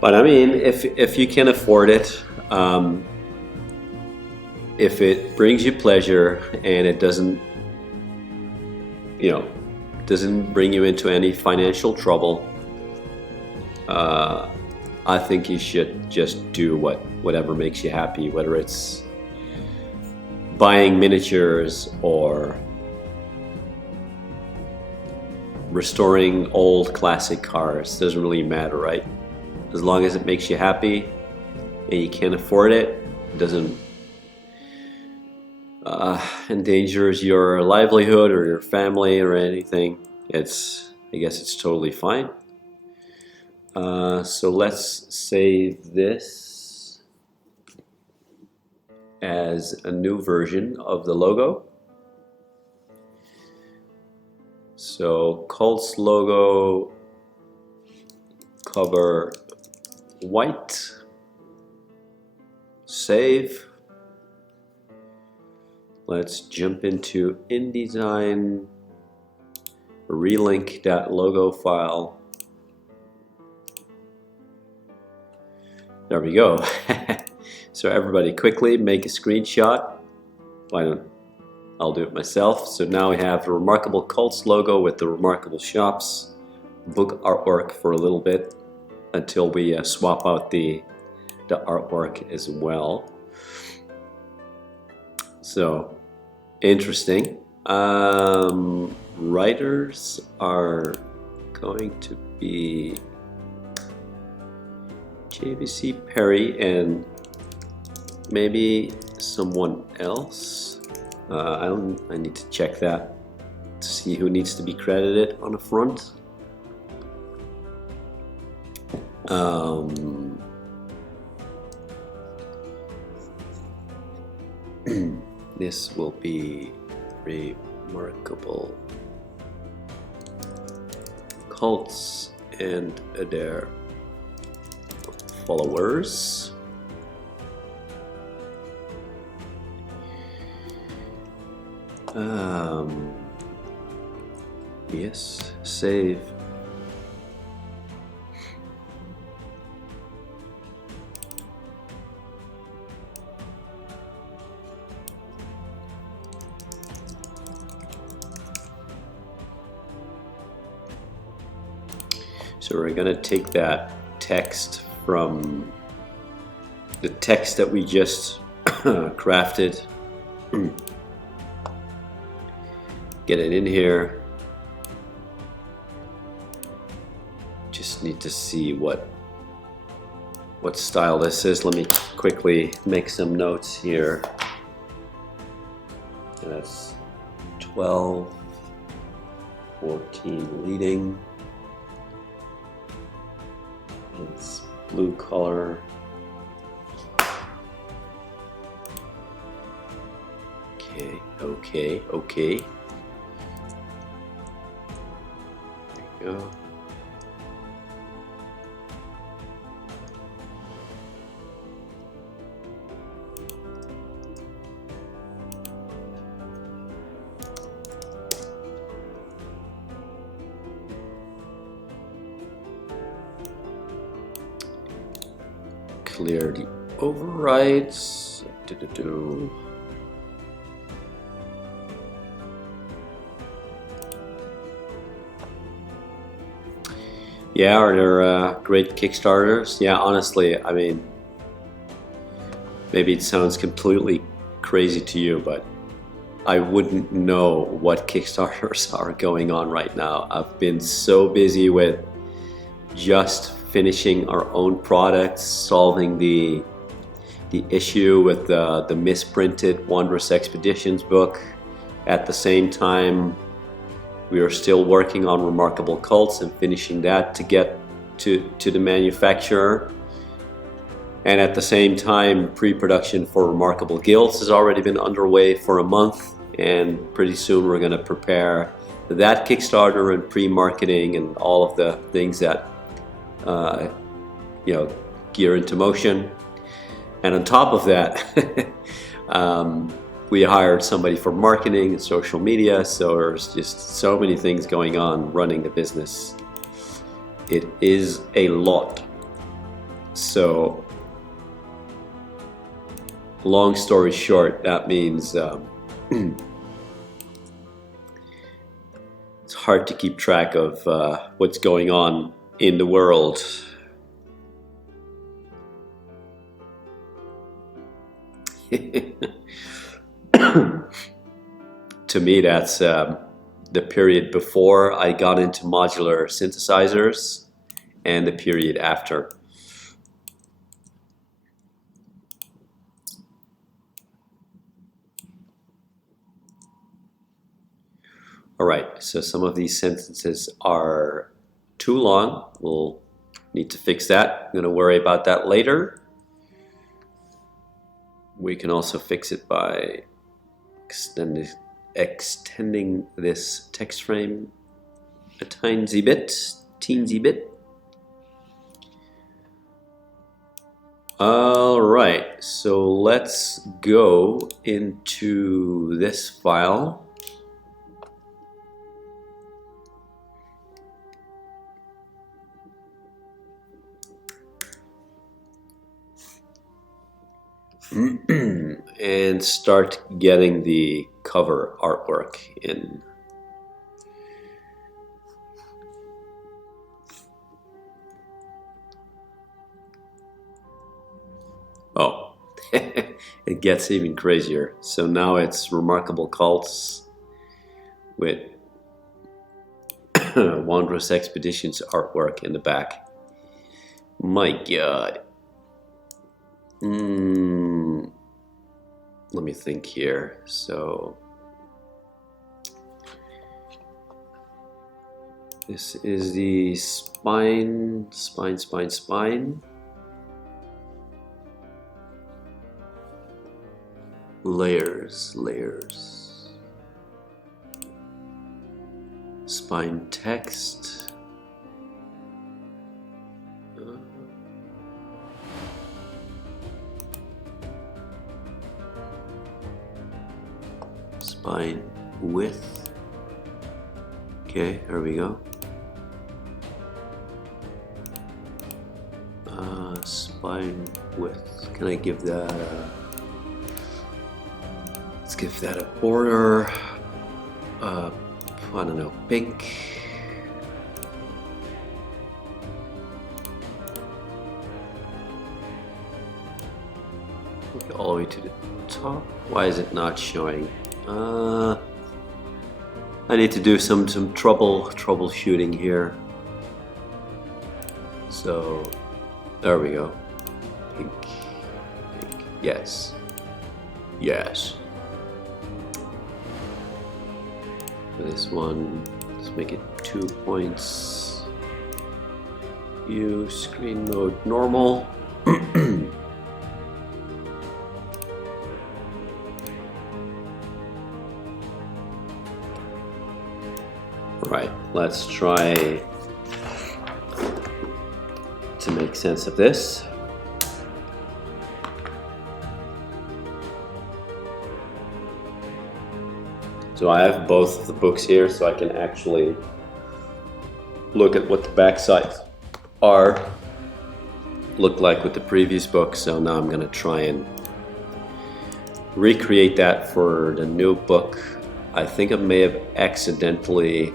But I mean, if you can afford it, if it brings you pleasure and it doesn't bring you into any financial trouble, I think you should just do whatever makes you happy, whether it's buying miniatures or restoring old classic cars. Doesn't really matter, right? As long as it makes you happy and you can afford it, it doesn't endangers your livelihood or your family or anything, I guess it's totally fine. So let's save this as a new version of the logo. So Cults logo, cover white, save. Let's jump into InDesign, relink that logo file. There we go. So everybody quickly make a screenshot. I'll do it myself. So now we have the Remarkable Cults logo with the Remarkable Shops book artwork for a little bit until we swap out the artwork as well. So interesting. Writers are going to be JVC Perry and maybe someone else. I need to check that to see who needs to be credited on the front. This will be Remarkable Cults and their followers. Yes, save. So we're going to take that text from the text that we just crafted, get it in here. Just need to see what style this is. Let me quickly make some notes here. That's 12, 14 leading. It's blue color. Okay. There you go. clear the overrides. Yeah, are there great Kickstarters? Yeah, honestly, I mean, maybe it sounds completely crazy to you, but I wouldn't know what Kickstarters are going on right now. I've been so busy with just finishing our own products, solving the issue with the misprinted Wondrous Expeditions book. At the same time, we are still working on Remarkable Cults and finishing that to get to the manufacturer. And at the same time, pre-production for Remarkable Guilds has already been underway for a month, and pretty soon we're going to prepare that Kickstarter and pre-marketing and all of the things that gear into motion. And on top of that, we hired somebody for marketing and social media, so there's just so many things going on running the business. It is a lot. So, long story short, that means it's hard to keep track of what's going on in the world. To me, that's the period before I got into modular synthesizers and the period after. All right, so some of these sentences are too long. We'll need to fix that. I'm going to worry about that later. We can also fix it by extending this text frame a teensy bit. All right, so let's go into this file. And start getting the cover artwork in. Oh, it gets even crazier. So now it's Remarkable Cults with Wondrous Expeditions artwork in the back. My God. Let me think here. So this is the spine. Layers. Spine text. Spine width. Okay, there we go. Spine width. Can I give that let's give that a border. I don't know, pink. Look all the way to the top. Why is it not showing? I need to do some troubleshooting here. So there we go. Pink. Yes. For this one, let's make it 2 points. View screen mode normal. Right, let's try to make sense of this. So I have both of the books here, so I can actually look at what the back sides are. looked like with the previous book, so now I'm gonna try and recreate that for the new book. I think I may have accidentally,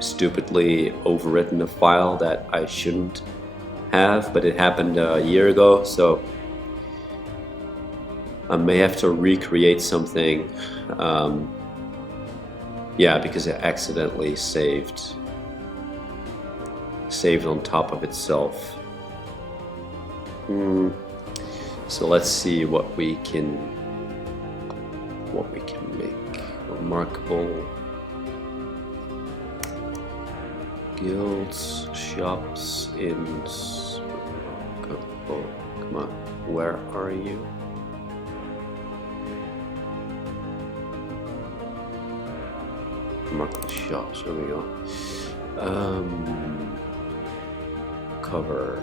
stupidly overwritten a file that I shouldn't have, but it happened a year ago, so I may have to recreate something. Yeah, because it accidentally saved on top of itself. So let's see what we can make. Remarkable guilds, shops, inns. Oh, come on, where are you? Remarkable shops, there we go. Cover.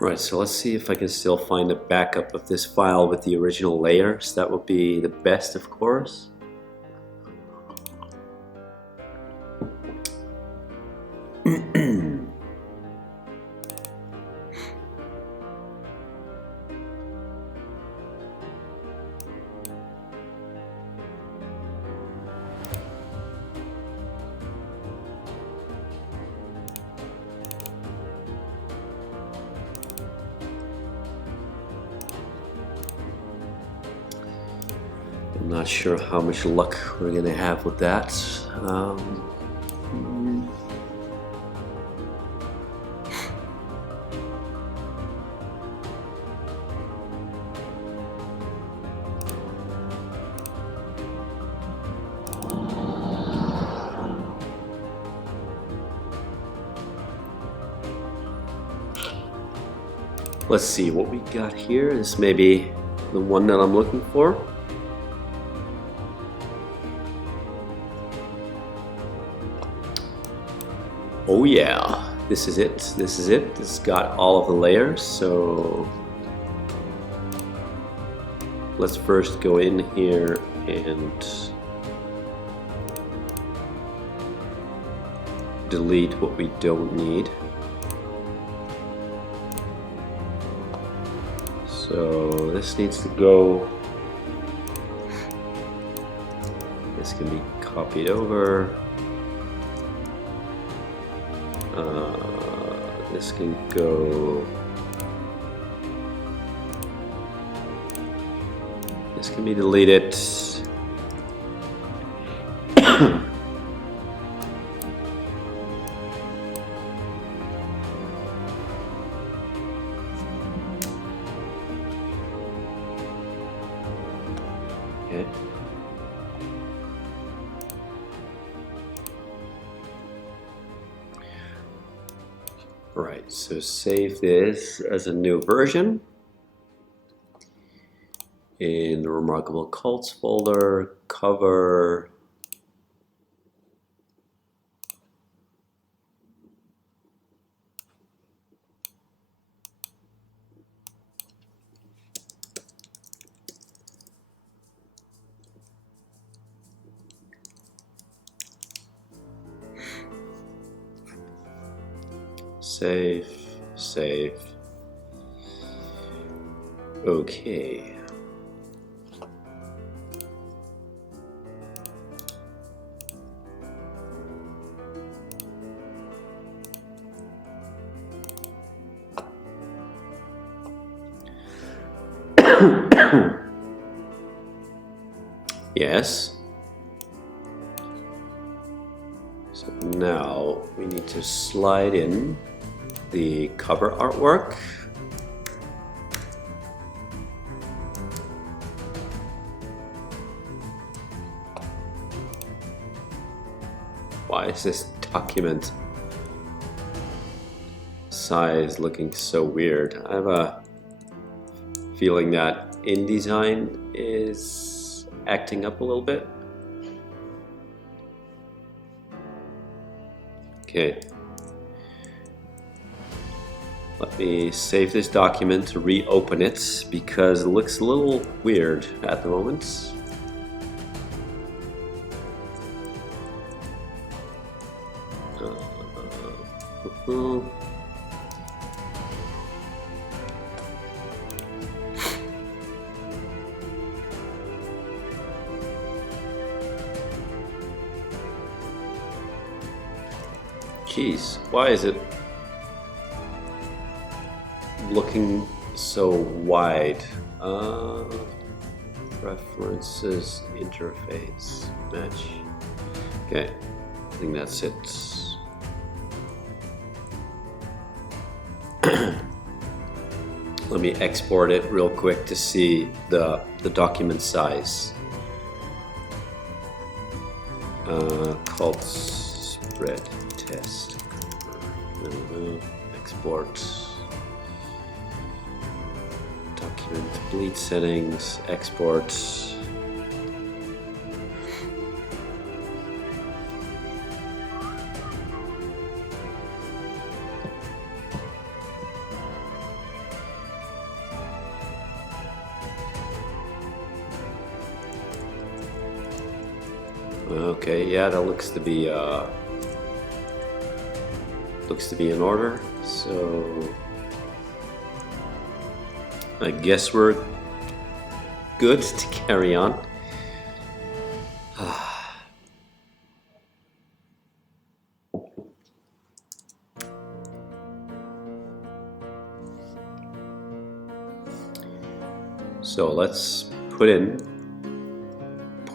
Right, so let's see if I can still find a backup of this file with the original layers. That would be the best, of course. I'm not sure how much luck we're gonna have with that. Let's see what we got here. This may be the one that I'm looking for. Oh yeah, this is it. This is it. It's got all of the layers. So let's first go in here and delete what we don't need. So this needs to go. This can be copied over. This can go. This can be deleted. Okay. Right, so save this as a new version in the Remarkable Cults folder, cover. Save, save. Okay. Yes. So now we need to slide in the cover artwork. Why is this document size looking so weird? I have a feeling that InDesign is acting up a little bit. Let me save this document to reopen it because it looks a little weird at the moment. Jeez, why is it looking so wide? Preferences, interface, match. Okay, I think that's it. Let me export it real quick to see the document size. Called spread test. Export. Document bleed settings. Export. Okay, yeah, that looks to be in order. So I guess we're good to carry on. So let's put him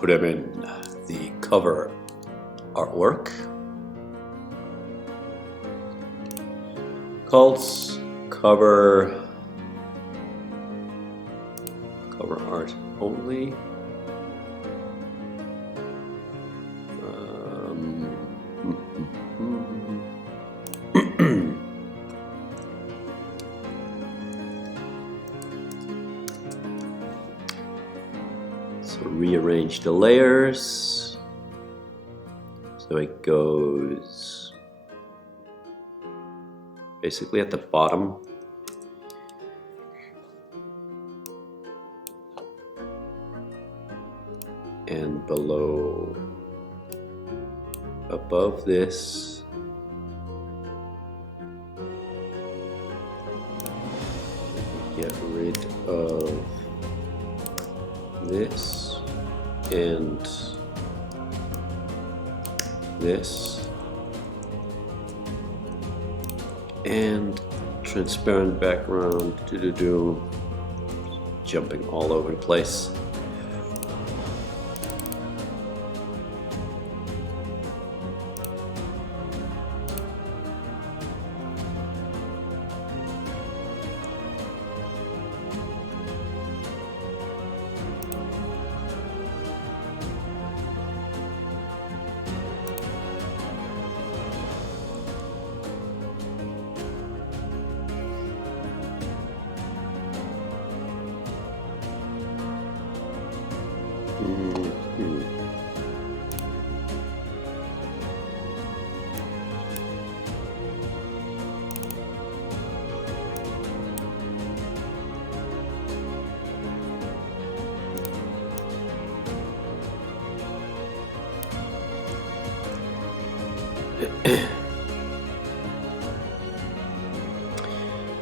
in the cover artwork. Cults cover art only. So rearrange the layers so it goes basically at the bottom. And below, above this, get rid of this and this and transparent background, jumping all over the place.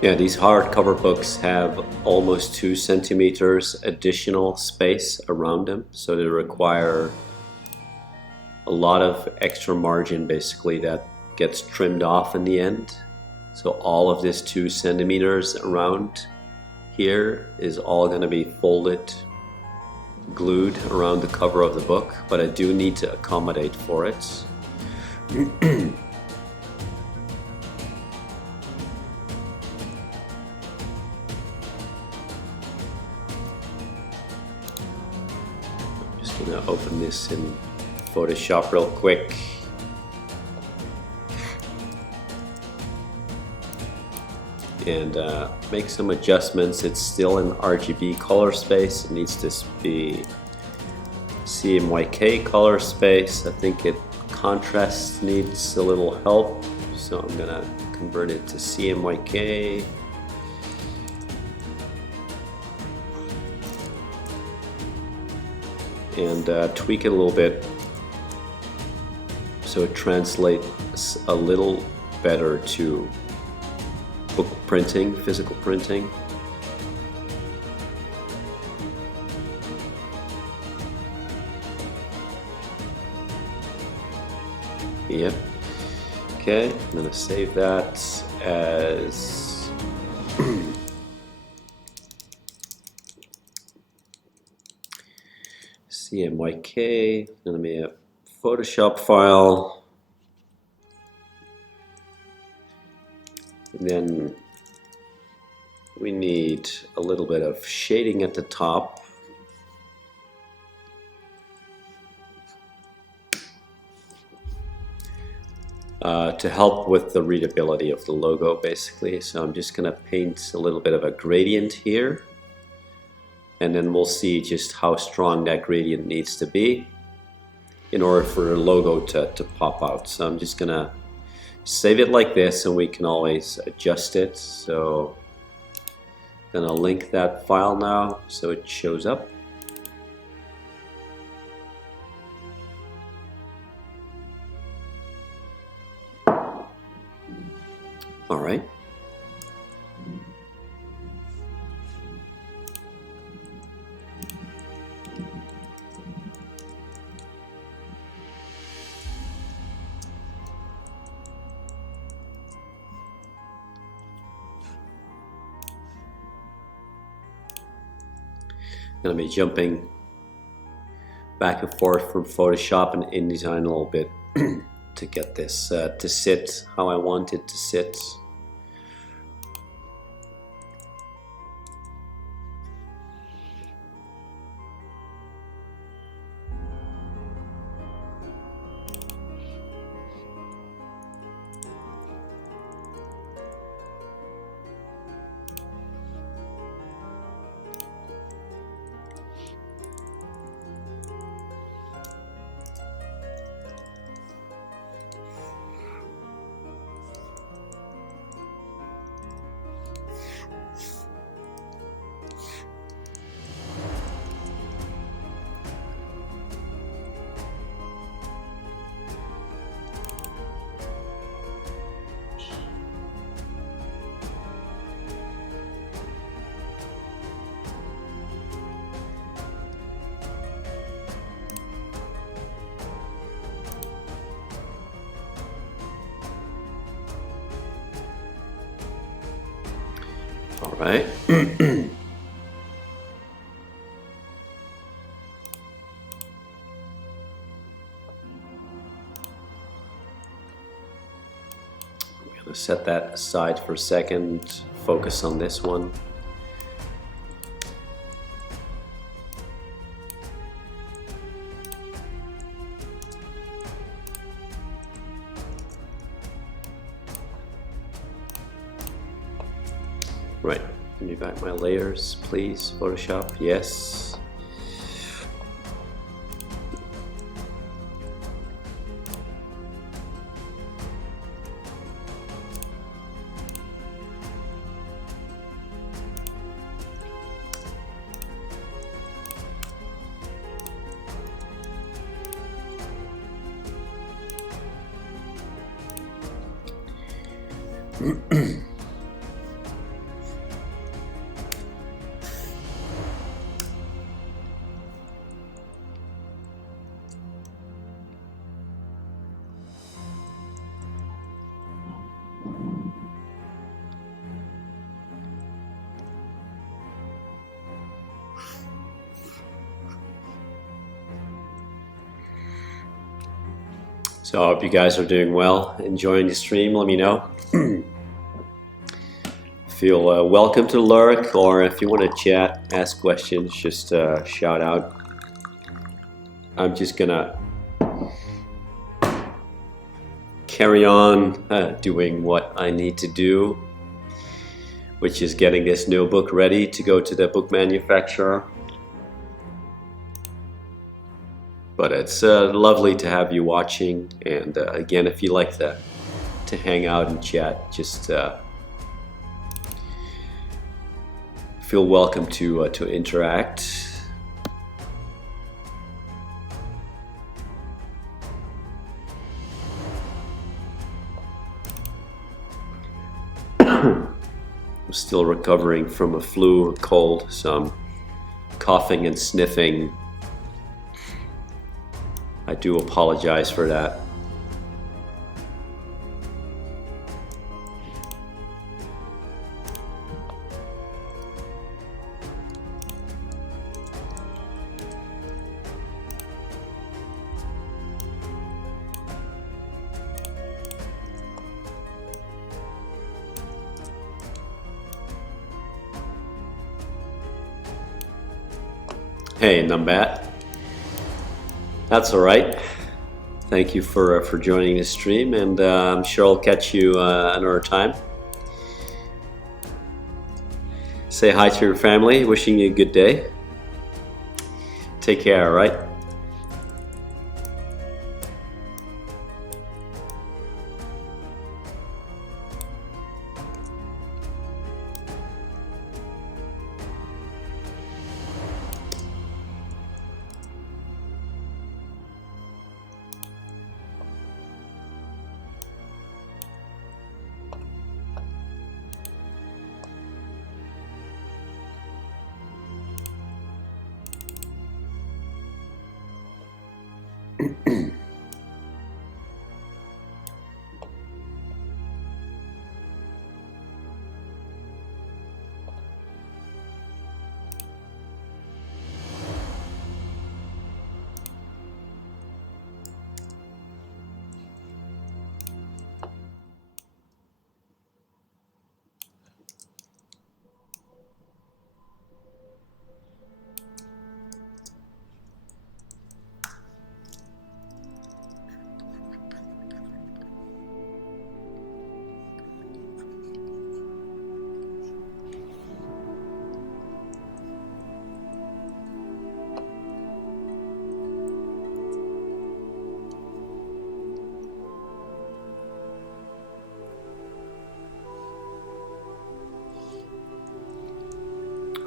Yeah, these hardcover books have almost 2 centimeters additional space around them, so they require a lot of extra margin basically that gets trimmed off in the end. So all of this 2 centimeters around here is all going to be folded, glued around the cover of the book, but I do need to accommodate for it. I'm gonna open this in Photoshop real quick. And make some adjustments. It's still in RGB color space. It needs to be CMYK color space. I think contrast needs a little help, so I'm gonna convert it to CMYK. And tweak it a little bit so it translates a little better to book printing, physical printing. Yep. Okay, I'm going to save that as CMYK. Going to be a Photoshop file. And then we need a little bit of shading at the top. To help with the readability of the logo, basically. So I'm just going to paint a little bit of a gradient here, and then we'll see just how strong that gradient needs to be in order for the logo to pop out. So I'm just going to save it like this, and we can always adjust it. So I'm going to link that file now so it shows up. All right. Going to be jumping back and forth from Photoshop and InDesign a little bit to get this to sit how I want it to sit. All right. I'm going to set that aside for a second, focus on this one. Right, give me back my layers, please. Photoshop, yes. So I hope you guys are doing well, enjoying the stream. Let me know. Feel welcome to lurk, or if you want to chat, ask questions, just shout out. I'm just gonna carry on doing what I need to do, which is getting this new book ready to go to the book manufacturer. But it's lovely to have you watching, and again, if you like the to hang out and chat, just feel welcome to interact. I'm still recovering from a flu, a cold, so I'm coughing and sniffing. I do apologize for that. Hey, Numbat. That's all right. Thank you for joining the stream, and I'm sure I'll catch you another time. Say hi to your family. Wishing you a good day. Take care, all right?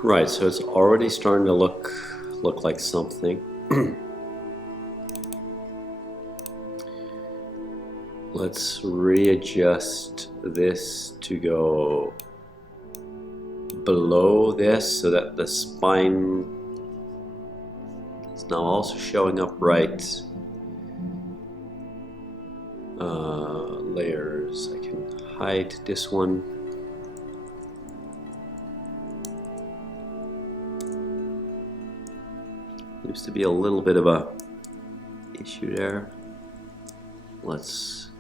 Right, so it's already starting to look like something. Let's readjust this to go below this so that the spine is now also showing up right. Layers, I can hide this one. Seems to be a little bit of a issue there. Let's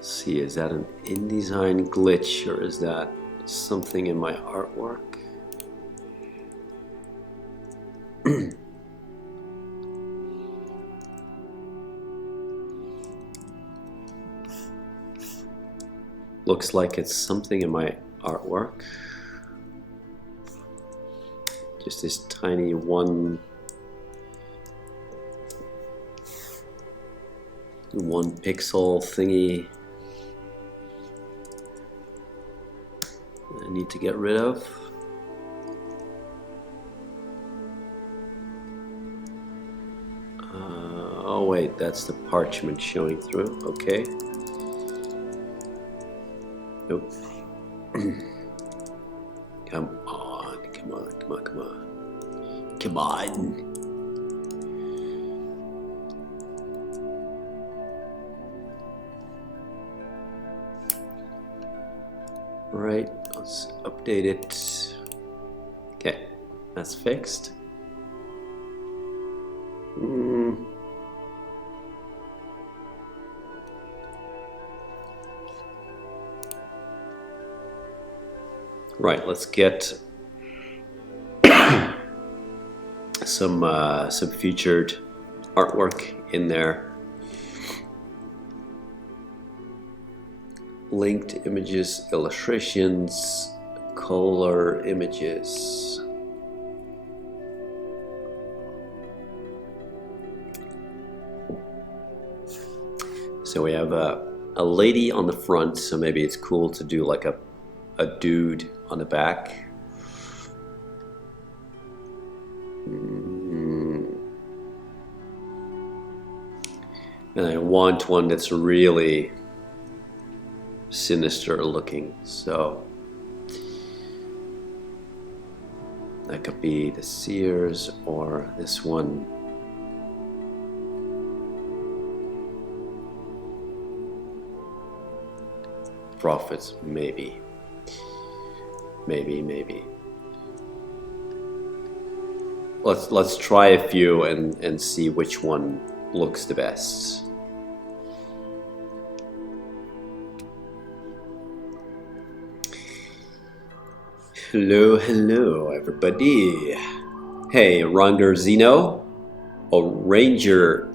see, is that an InDesign glitch or is that something in my artwork? Looks like it's something in my artwork. Just this tiny one pixel thingy I need to get rid of. Oh wait, that's the parchment showing through. Okay. Nope. Come on, come on, come on, come on. Come on. Right, let's update it. Okay, that's fixed. Right, let's get some featured artwork in there. Linked images, illustrations, color images. So we have a lady on the front, so maybe it's cool to do like a dude on the back. And I want one that's really sinister looking, so that could be the Seers or this one. Prophets, maybe. Let's try a few and see which one looks the best. Hello everybody. Hey, Ranger Zeno? Oh, Ranger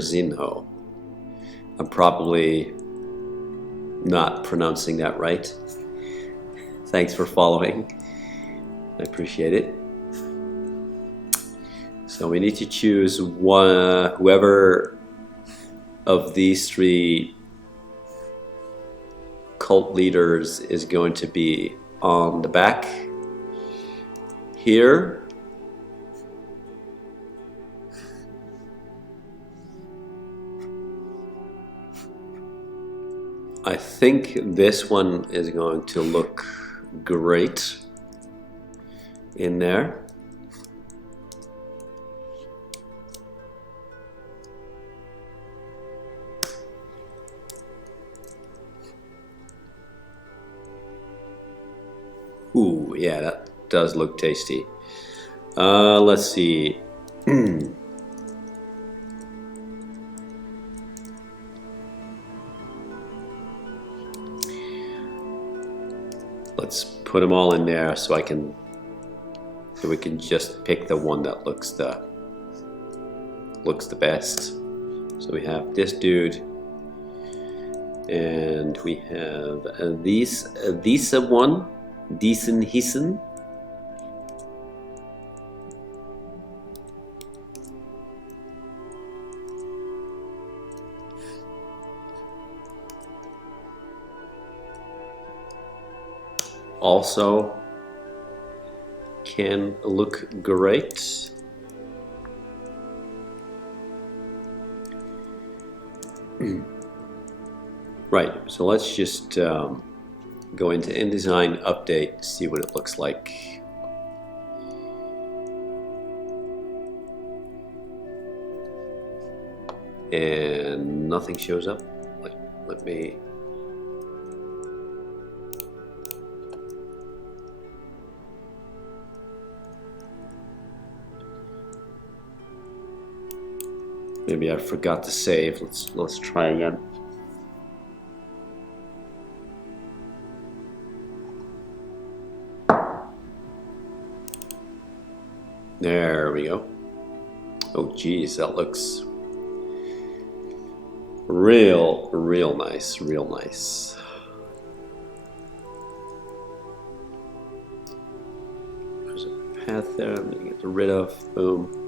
Zeno. I'm probably not pronouncing that right. Thanks for following. I appreciate it. So we need to choose one, whoever of these three cult leaders is going to be on the back here. I think this one is going to look great in there. Ooh, yeah, that does look tasty. Let's see. Let's put them all in there so we can just pick the one that looks the best. So we have this dude, and we have these one, decent hissen. Also can look great. Right, so let's just go into InDesign, update, see what it looks like. And nothing shows up. Let me... Maybe I forgot to save. Let's try again. There we go. Oh geez, that looks real nice, real nice. There's a path there I'm gonna get rid of. Boom.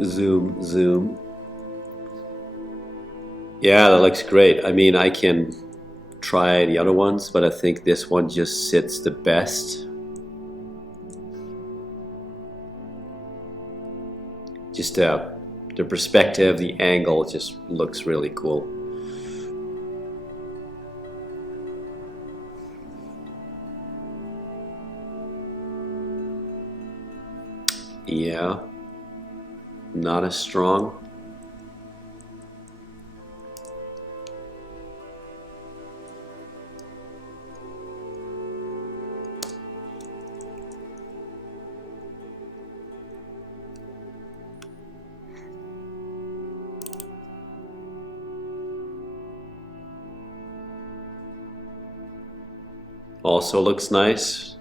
Zoom. Yeah, that looks great. I mean, I can try the other ones, but I think this one just sits the best. Just the perspective, the angle just looks really cool. Yeah, not as strong. Also looks nice.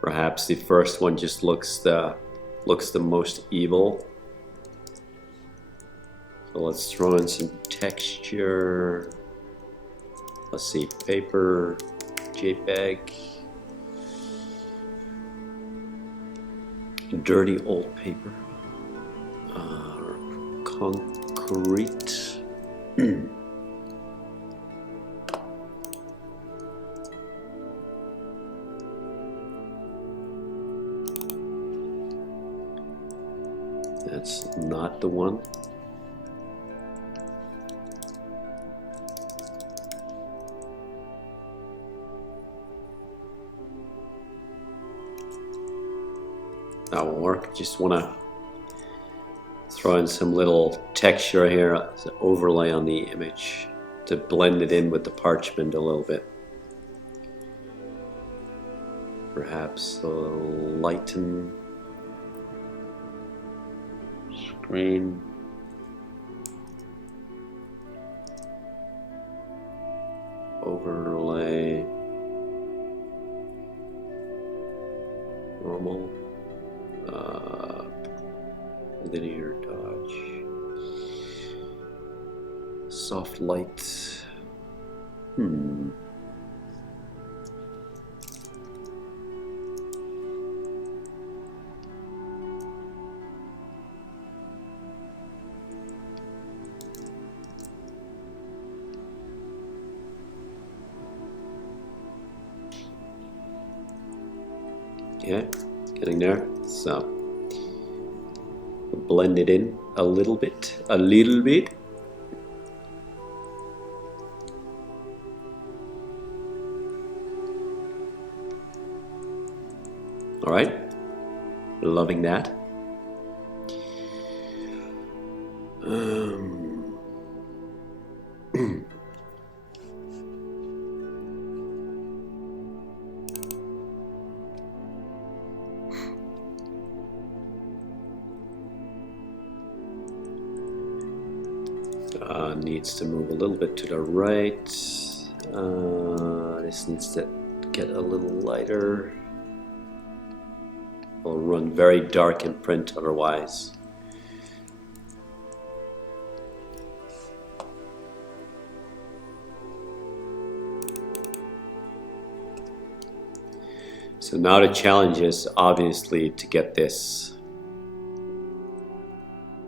Perhaps the first one just looks the most evil. So let's throw in some texture. Let's see, paper, JPEG. Dirty old paper. Concrete. That's not the one. That won't work. Just want to throw in some little texture here as an overlay on the image to blend it in with the parchment a little bit. Perhaps lighten screen. Overlay. Normal. Linear dodge. Soft light. Yeah, getting there. So blend it in a little bit. All right, loving that. Needs to move a little bit to the right. This needs to get a little lighter. Will run very dark in print otherwise. So now the challenge is obviously to get this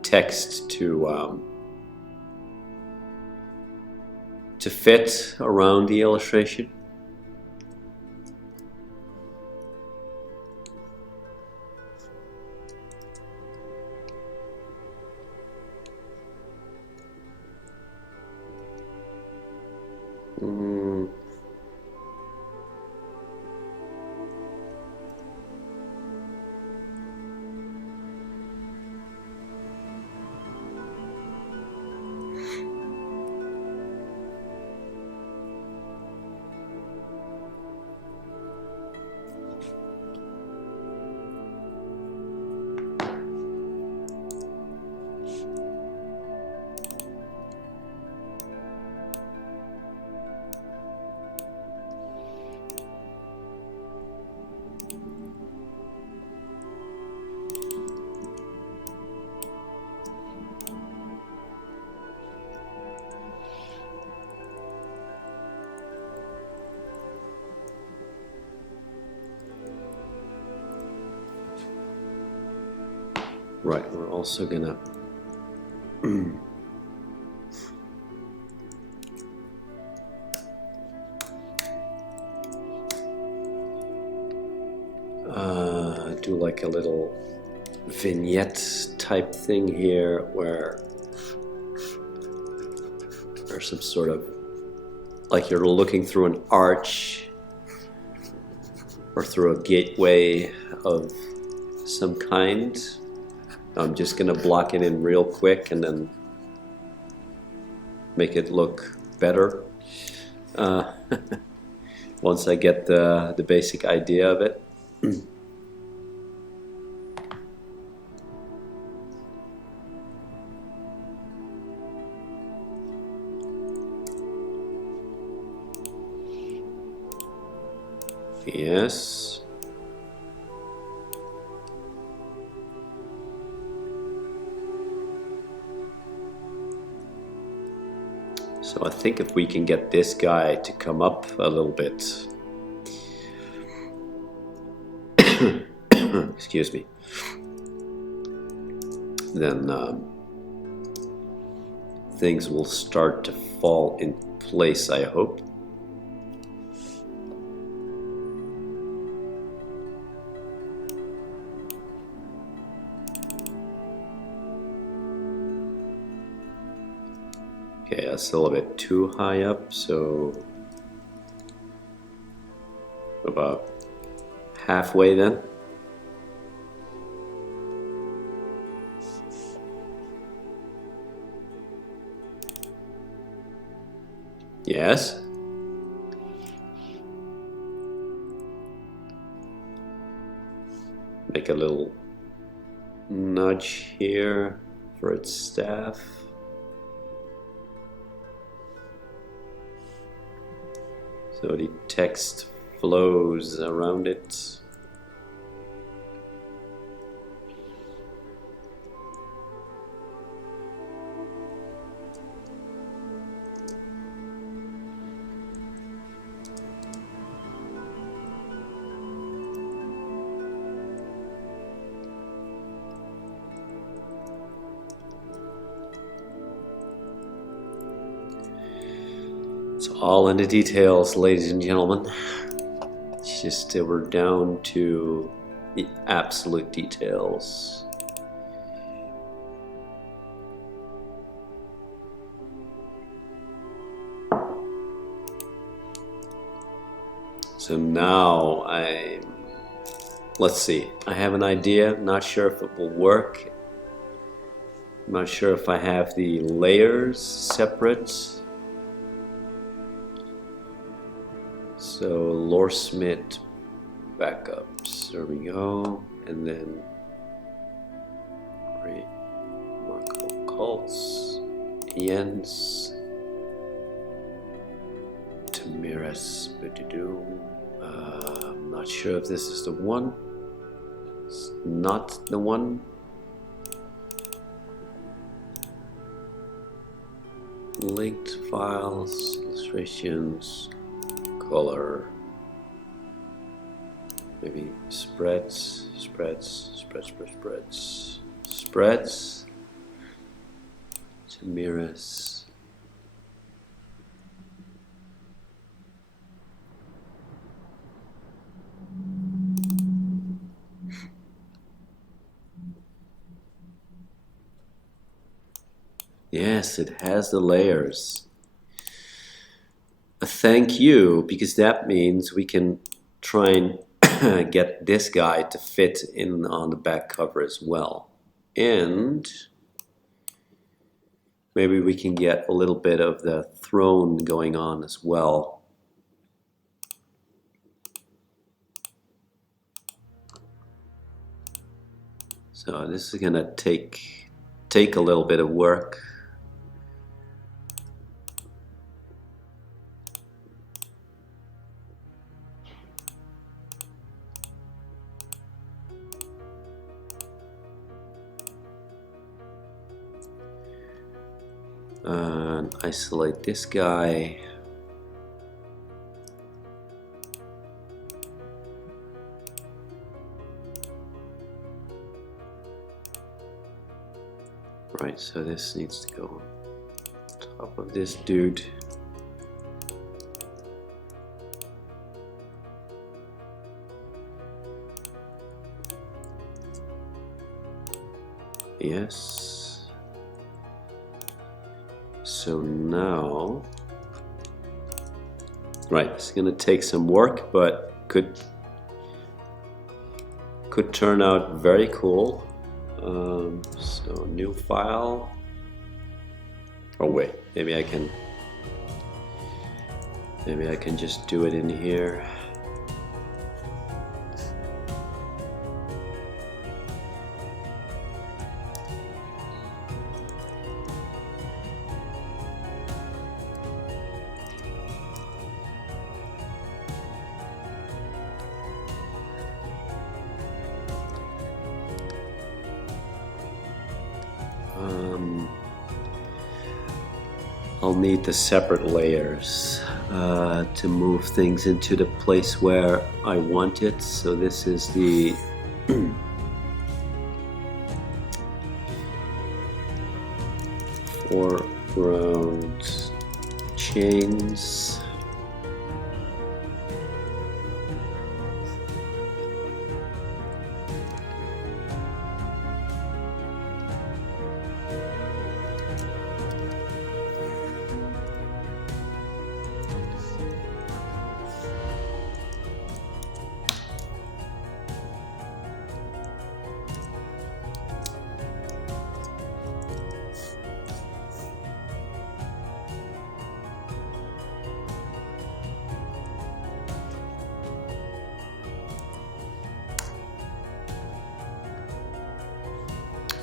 text to fit around the illustration. Right, we're also gonna do like a little vignette type thing here where there's some sort of, like you're looking through an arch or through a gateway of some kind. I'm just gonna block it in real quick and then make it look better once I get the basic idea of it. Yes. So I think if we can get this guy to come up a little bit, excuse me, then things will start to fall in place, I hope. Okay, that's a little bit too high up, so about halfway then. Yes. Make a little nudge here for its staff. So the text flows around it. It's all in the details, ladies and gentlemen. It's just we're down to the absolute details. So now let's see, I have an idea, not sure if it will work. I'm not sure if I have the layers separate. So Loresmith backups, there we go, and then Remarkable Cults, Jens, Tamiris, I'm not sure if this is the one. It's not the one. Linked files, illustrations, color, maybe spreads. Tamiris. Yes, it has the layers. Thank you, because that means we can try and get this guy to fit in on the back cover as well. And maybe we can get a little bit of the throne going on as well. So this is gonna take a little bit of work. And isolate this guy. Right, so this needs to go on top of this dude. Yes. So now, right, it's gonna take some work, but could turn out very cool. So new file. Oh wait, maybe I can just do it in here. I'll need the separate layers to move things into the place where I want it. So this is the Foreground chains.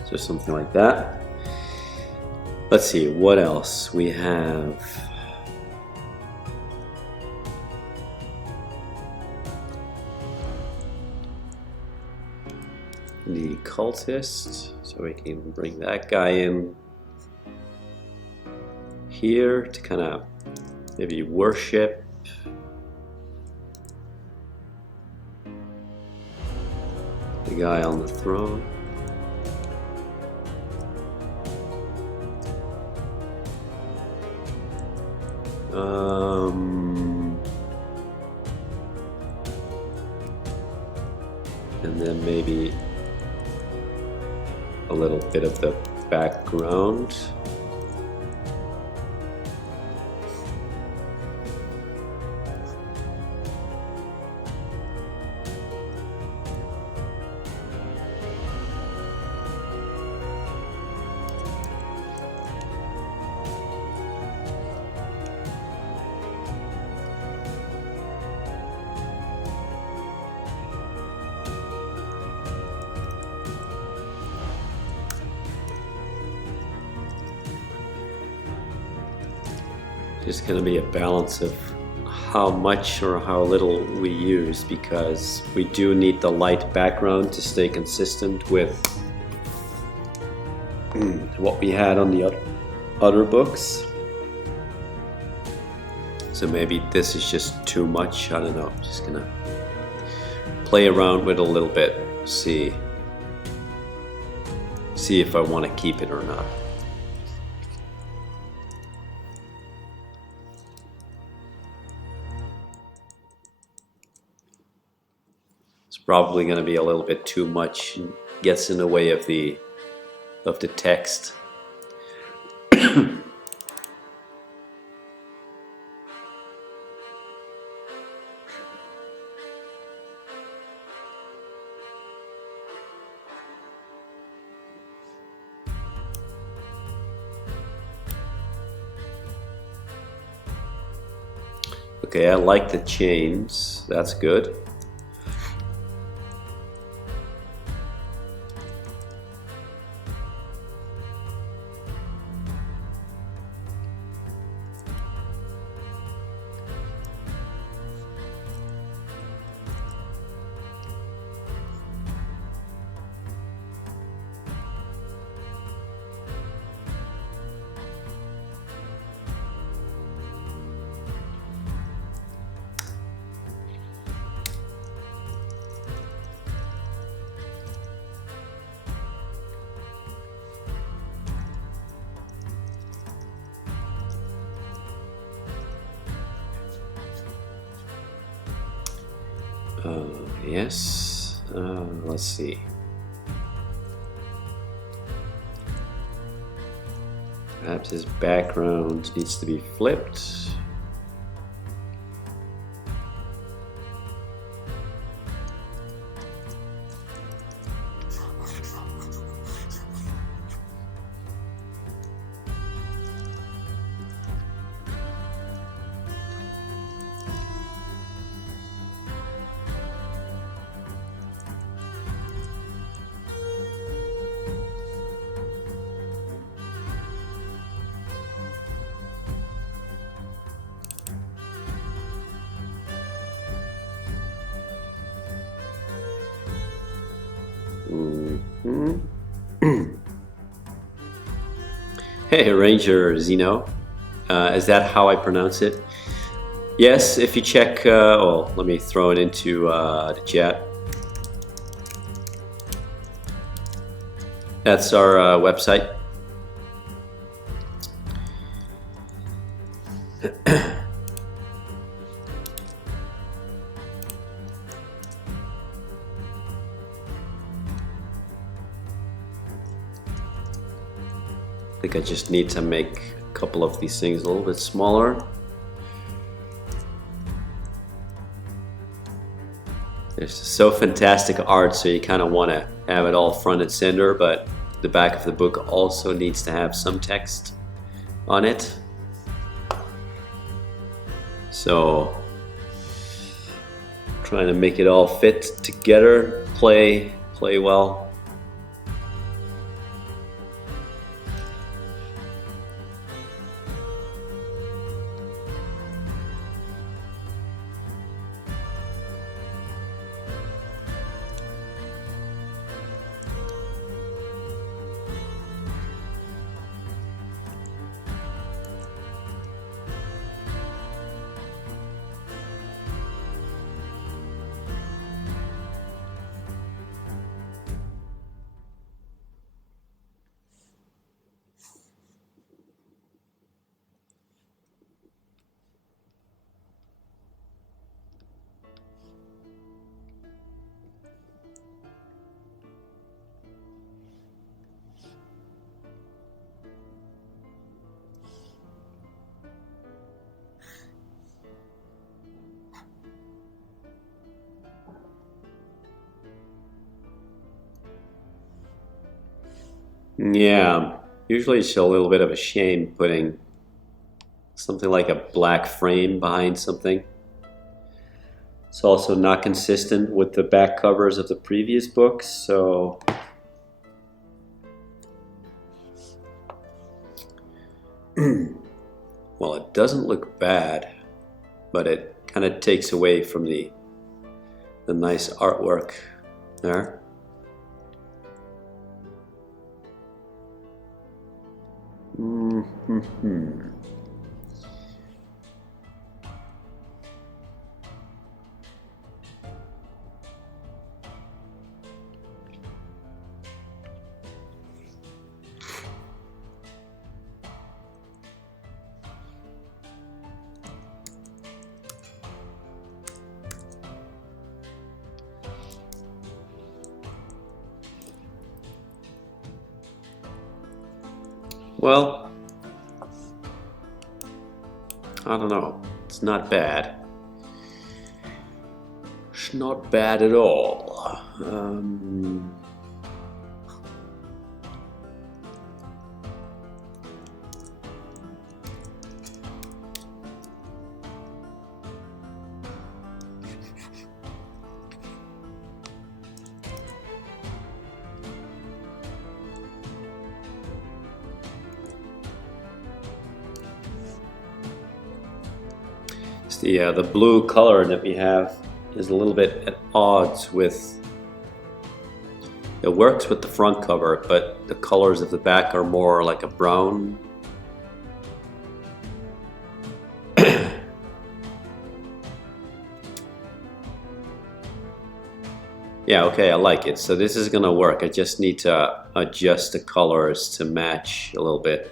So something like that. Let's see, what else we have. The cultist, so we can bring that guy in here to kind of maybe worship. The guy on the throne. And then maybe a little bit of the background. There's going to be a balance of how much or how little we use, because we do need the light background to stay consistent with what we had on the other books. So maybe this is just too much. I don't know. I'm just gonna play around with it a little bit, see if I want to keep it or not. Probably going to be a little bit too much, gets in the way of the text. Okay, I like the chains, that's good. Yes, let's see. Perhaps his background needs to be flipped. Hey, Ranger Zeno. Is that how I pronounce it? Yes, if you check, let me throw it into the chat. That's our website. I think I just need to make a couple of these things a little bit smaller. There's so fantastic art, so you kind of want to have it all front and center, but the back of the book also needs to have some text on it. So, trying to make it all fit together, play well. Yeah, usually it's a little bit of a shame putting something like a black frame behind something. It's also not consistent with the back covers of the previous books, so well, it doesn't look bad, but it kind of takes away from the nice artwork there. Well, I don't know. It's not bad. It's not bad at all. The blue color that we have is a little bit at odds with. It works with the front cover, but the colors of the back are more like a brown. Yeah, okay, I like it. So this is gonna work. I just need to adjust the colors to match a little bit.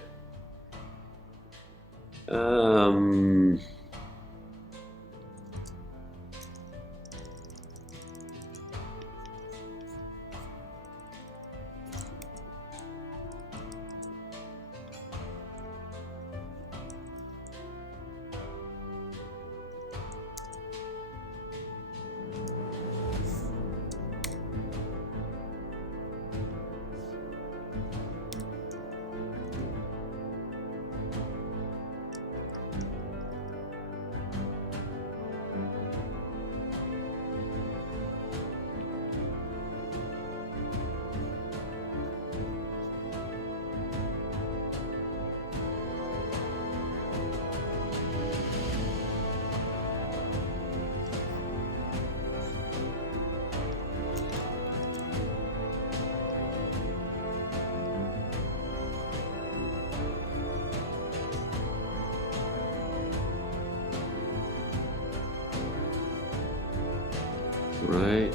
Right.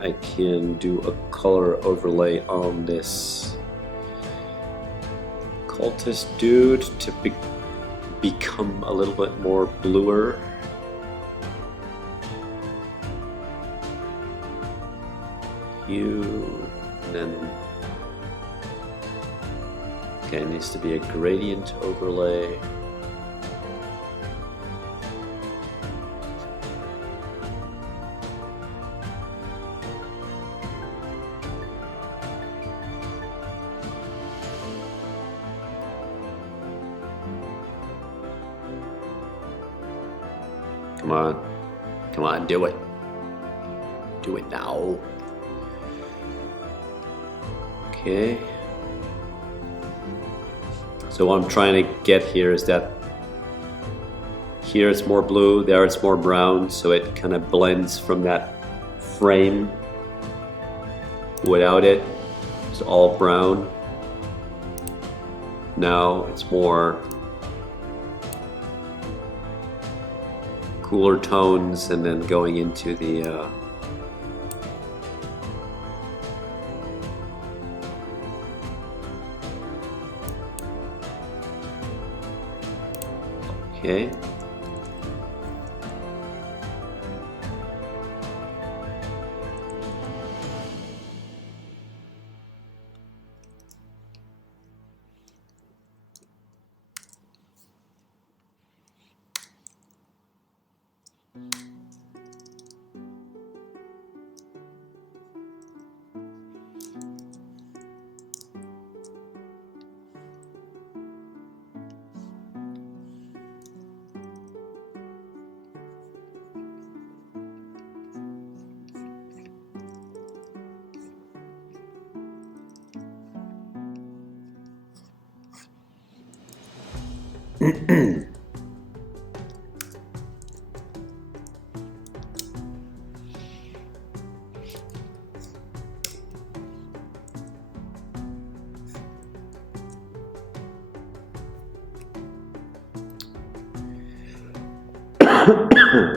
I can do a color overlay on this cultist dude to become a little bit more bluer. And then okay, it needs to be a gradient overlay. Come on, do it. Do it now. Okay. So what I'm trying to get here is that here it's more blue, there it's more brown, so it kind of blends from that frame. Without it, it's all brown. Now it's more cooler tones and then going into the okay.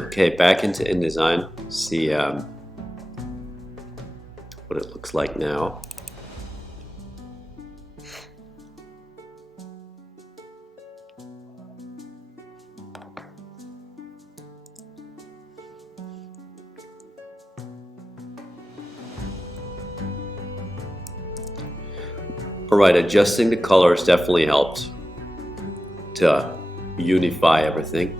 Okay, back into InDesign. See what it looks like now. Alright, adjusting the colors definitely helped to unify everything.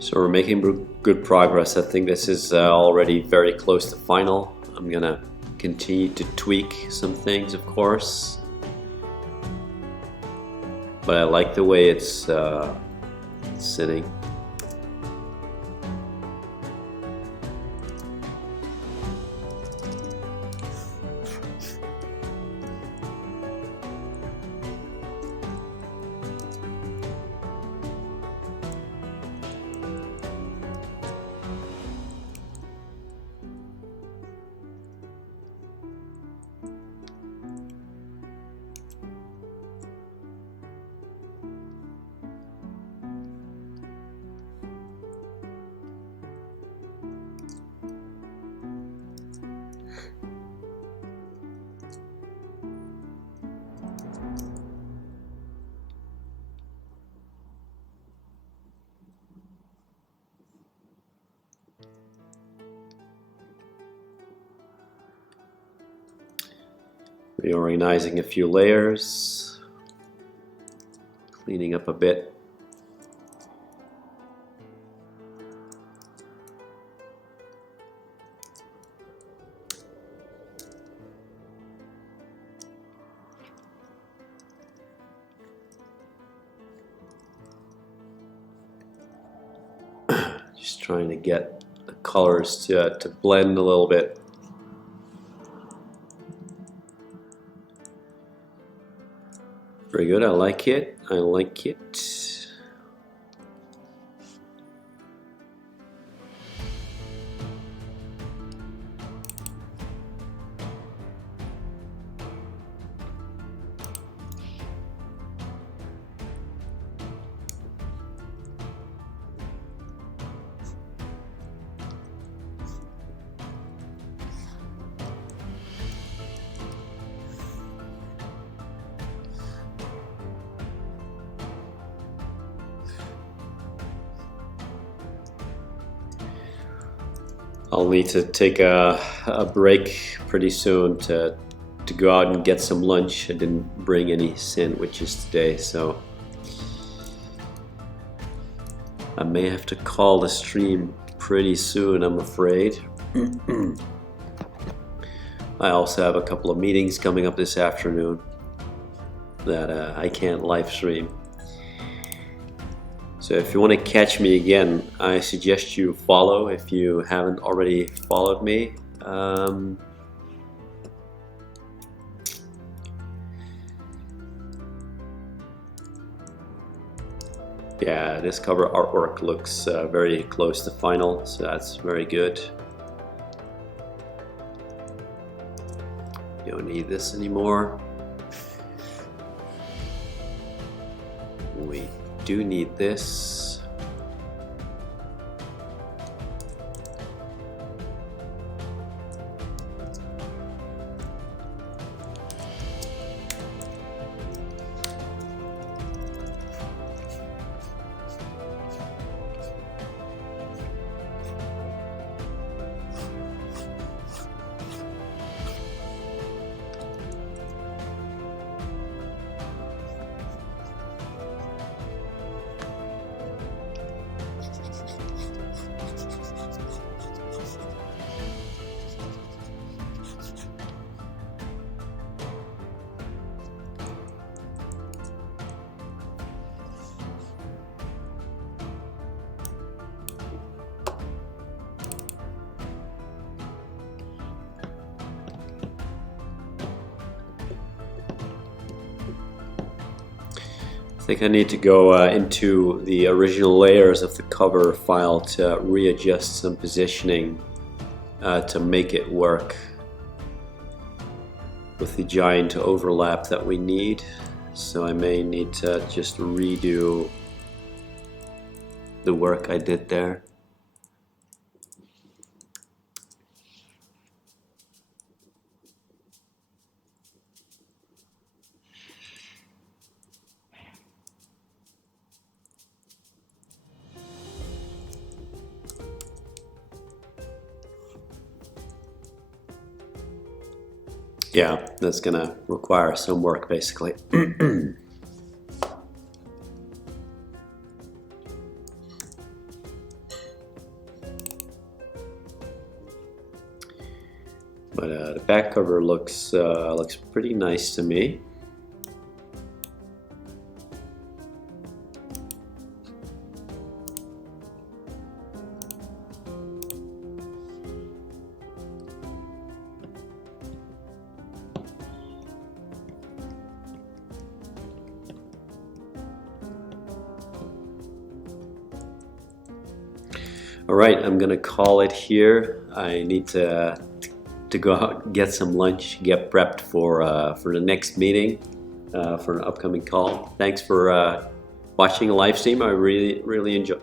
So we're making good progress. I think this is already very close to final. I'm gonna continue to tweak some things, of course, but I like the way it's sitting. Reorganizing a few layers, cleaning up a bit. Just trying to get the colors to blend a little bit. Very good, I like it. I like it. I'll need to take a break pretty soon to go out and get some lunch. I didn't bring any sandwiches today, so I may have to call the stream pretty soon, I'm afraid. I also have a couple of meetings coming up this afternoon that I can't live stream. So if you want to catch me again, I suggest you follow if you haven't already followed me. Yeah, this cover artwork looks very close to final, so that's very good. You don't need this anymore. We do need this. I think I need to go into the original layers of the cover file to readjust some positioning to make it work with the giant overlap that we need. So I may need to just redo the work I did there. Yeah, that's gonna require some work basically. But the back cover looks pretty nice to me. All right, I'm gonna call it here. I need to go out and get some lunch, get prepped for the next meeting, for an upcoming call. Thanks for watching the live stream. I really enjoyed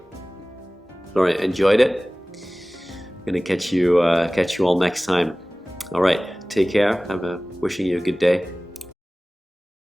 it. I'm gonna catch you all next time. All right, take care. Wishing you a good day.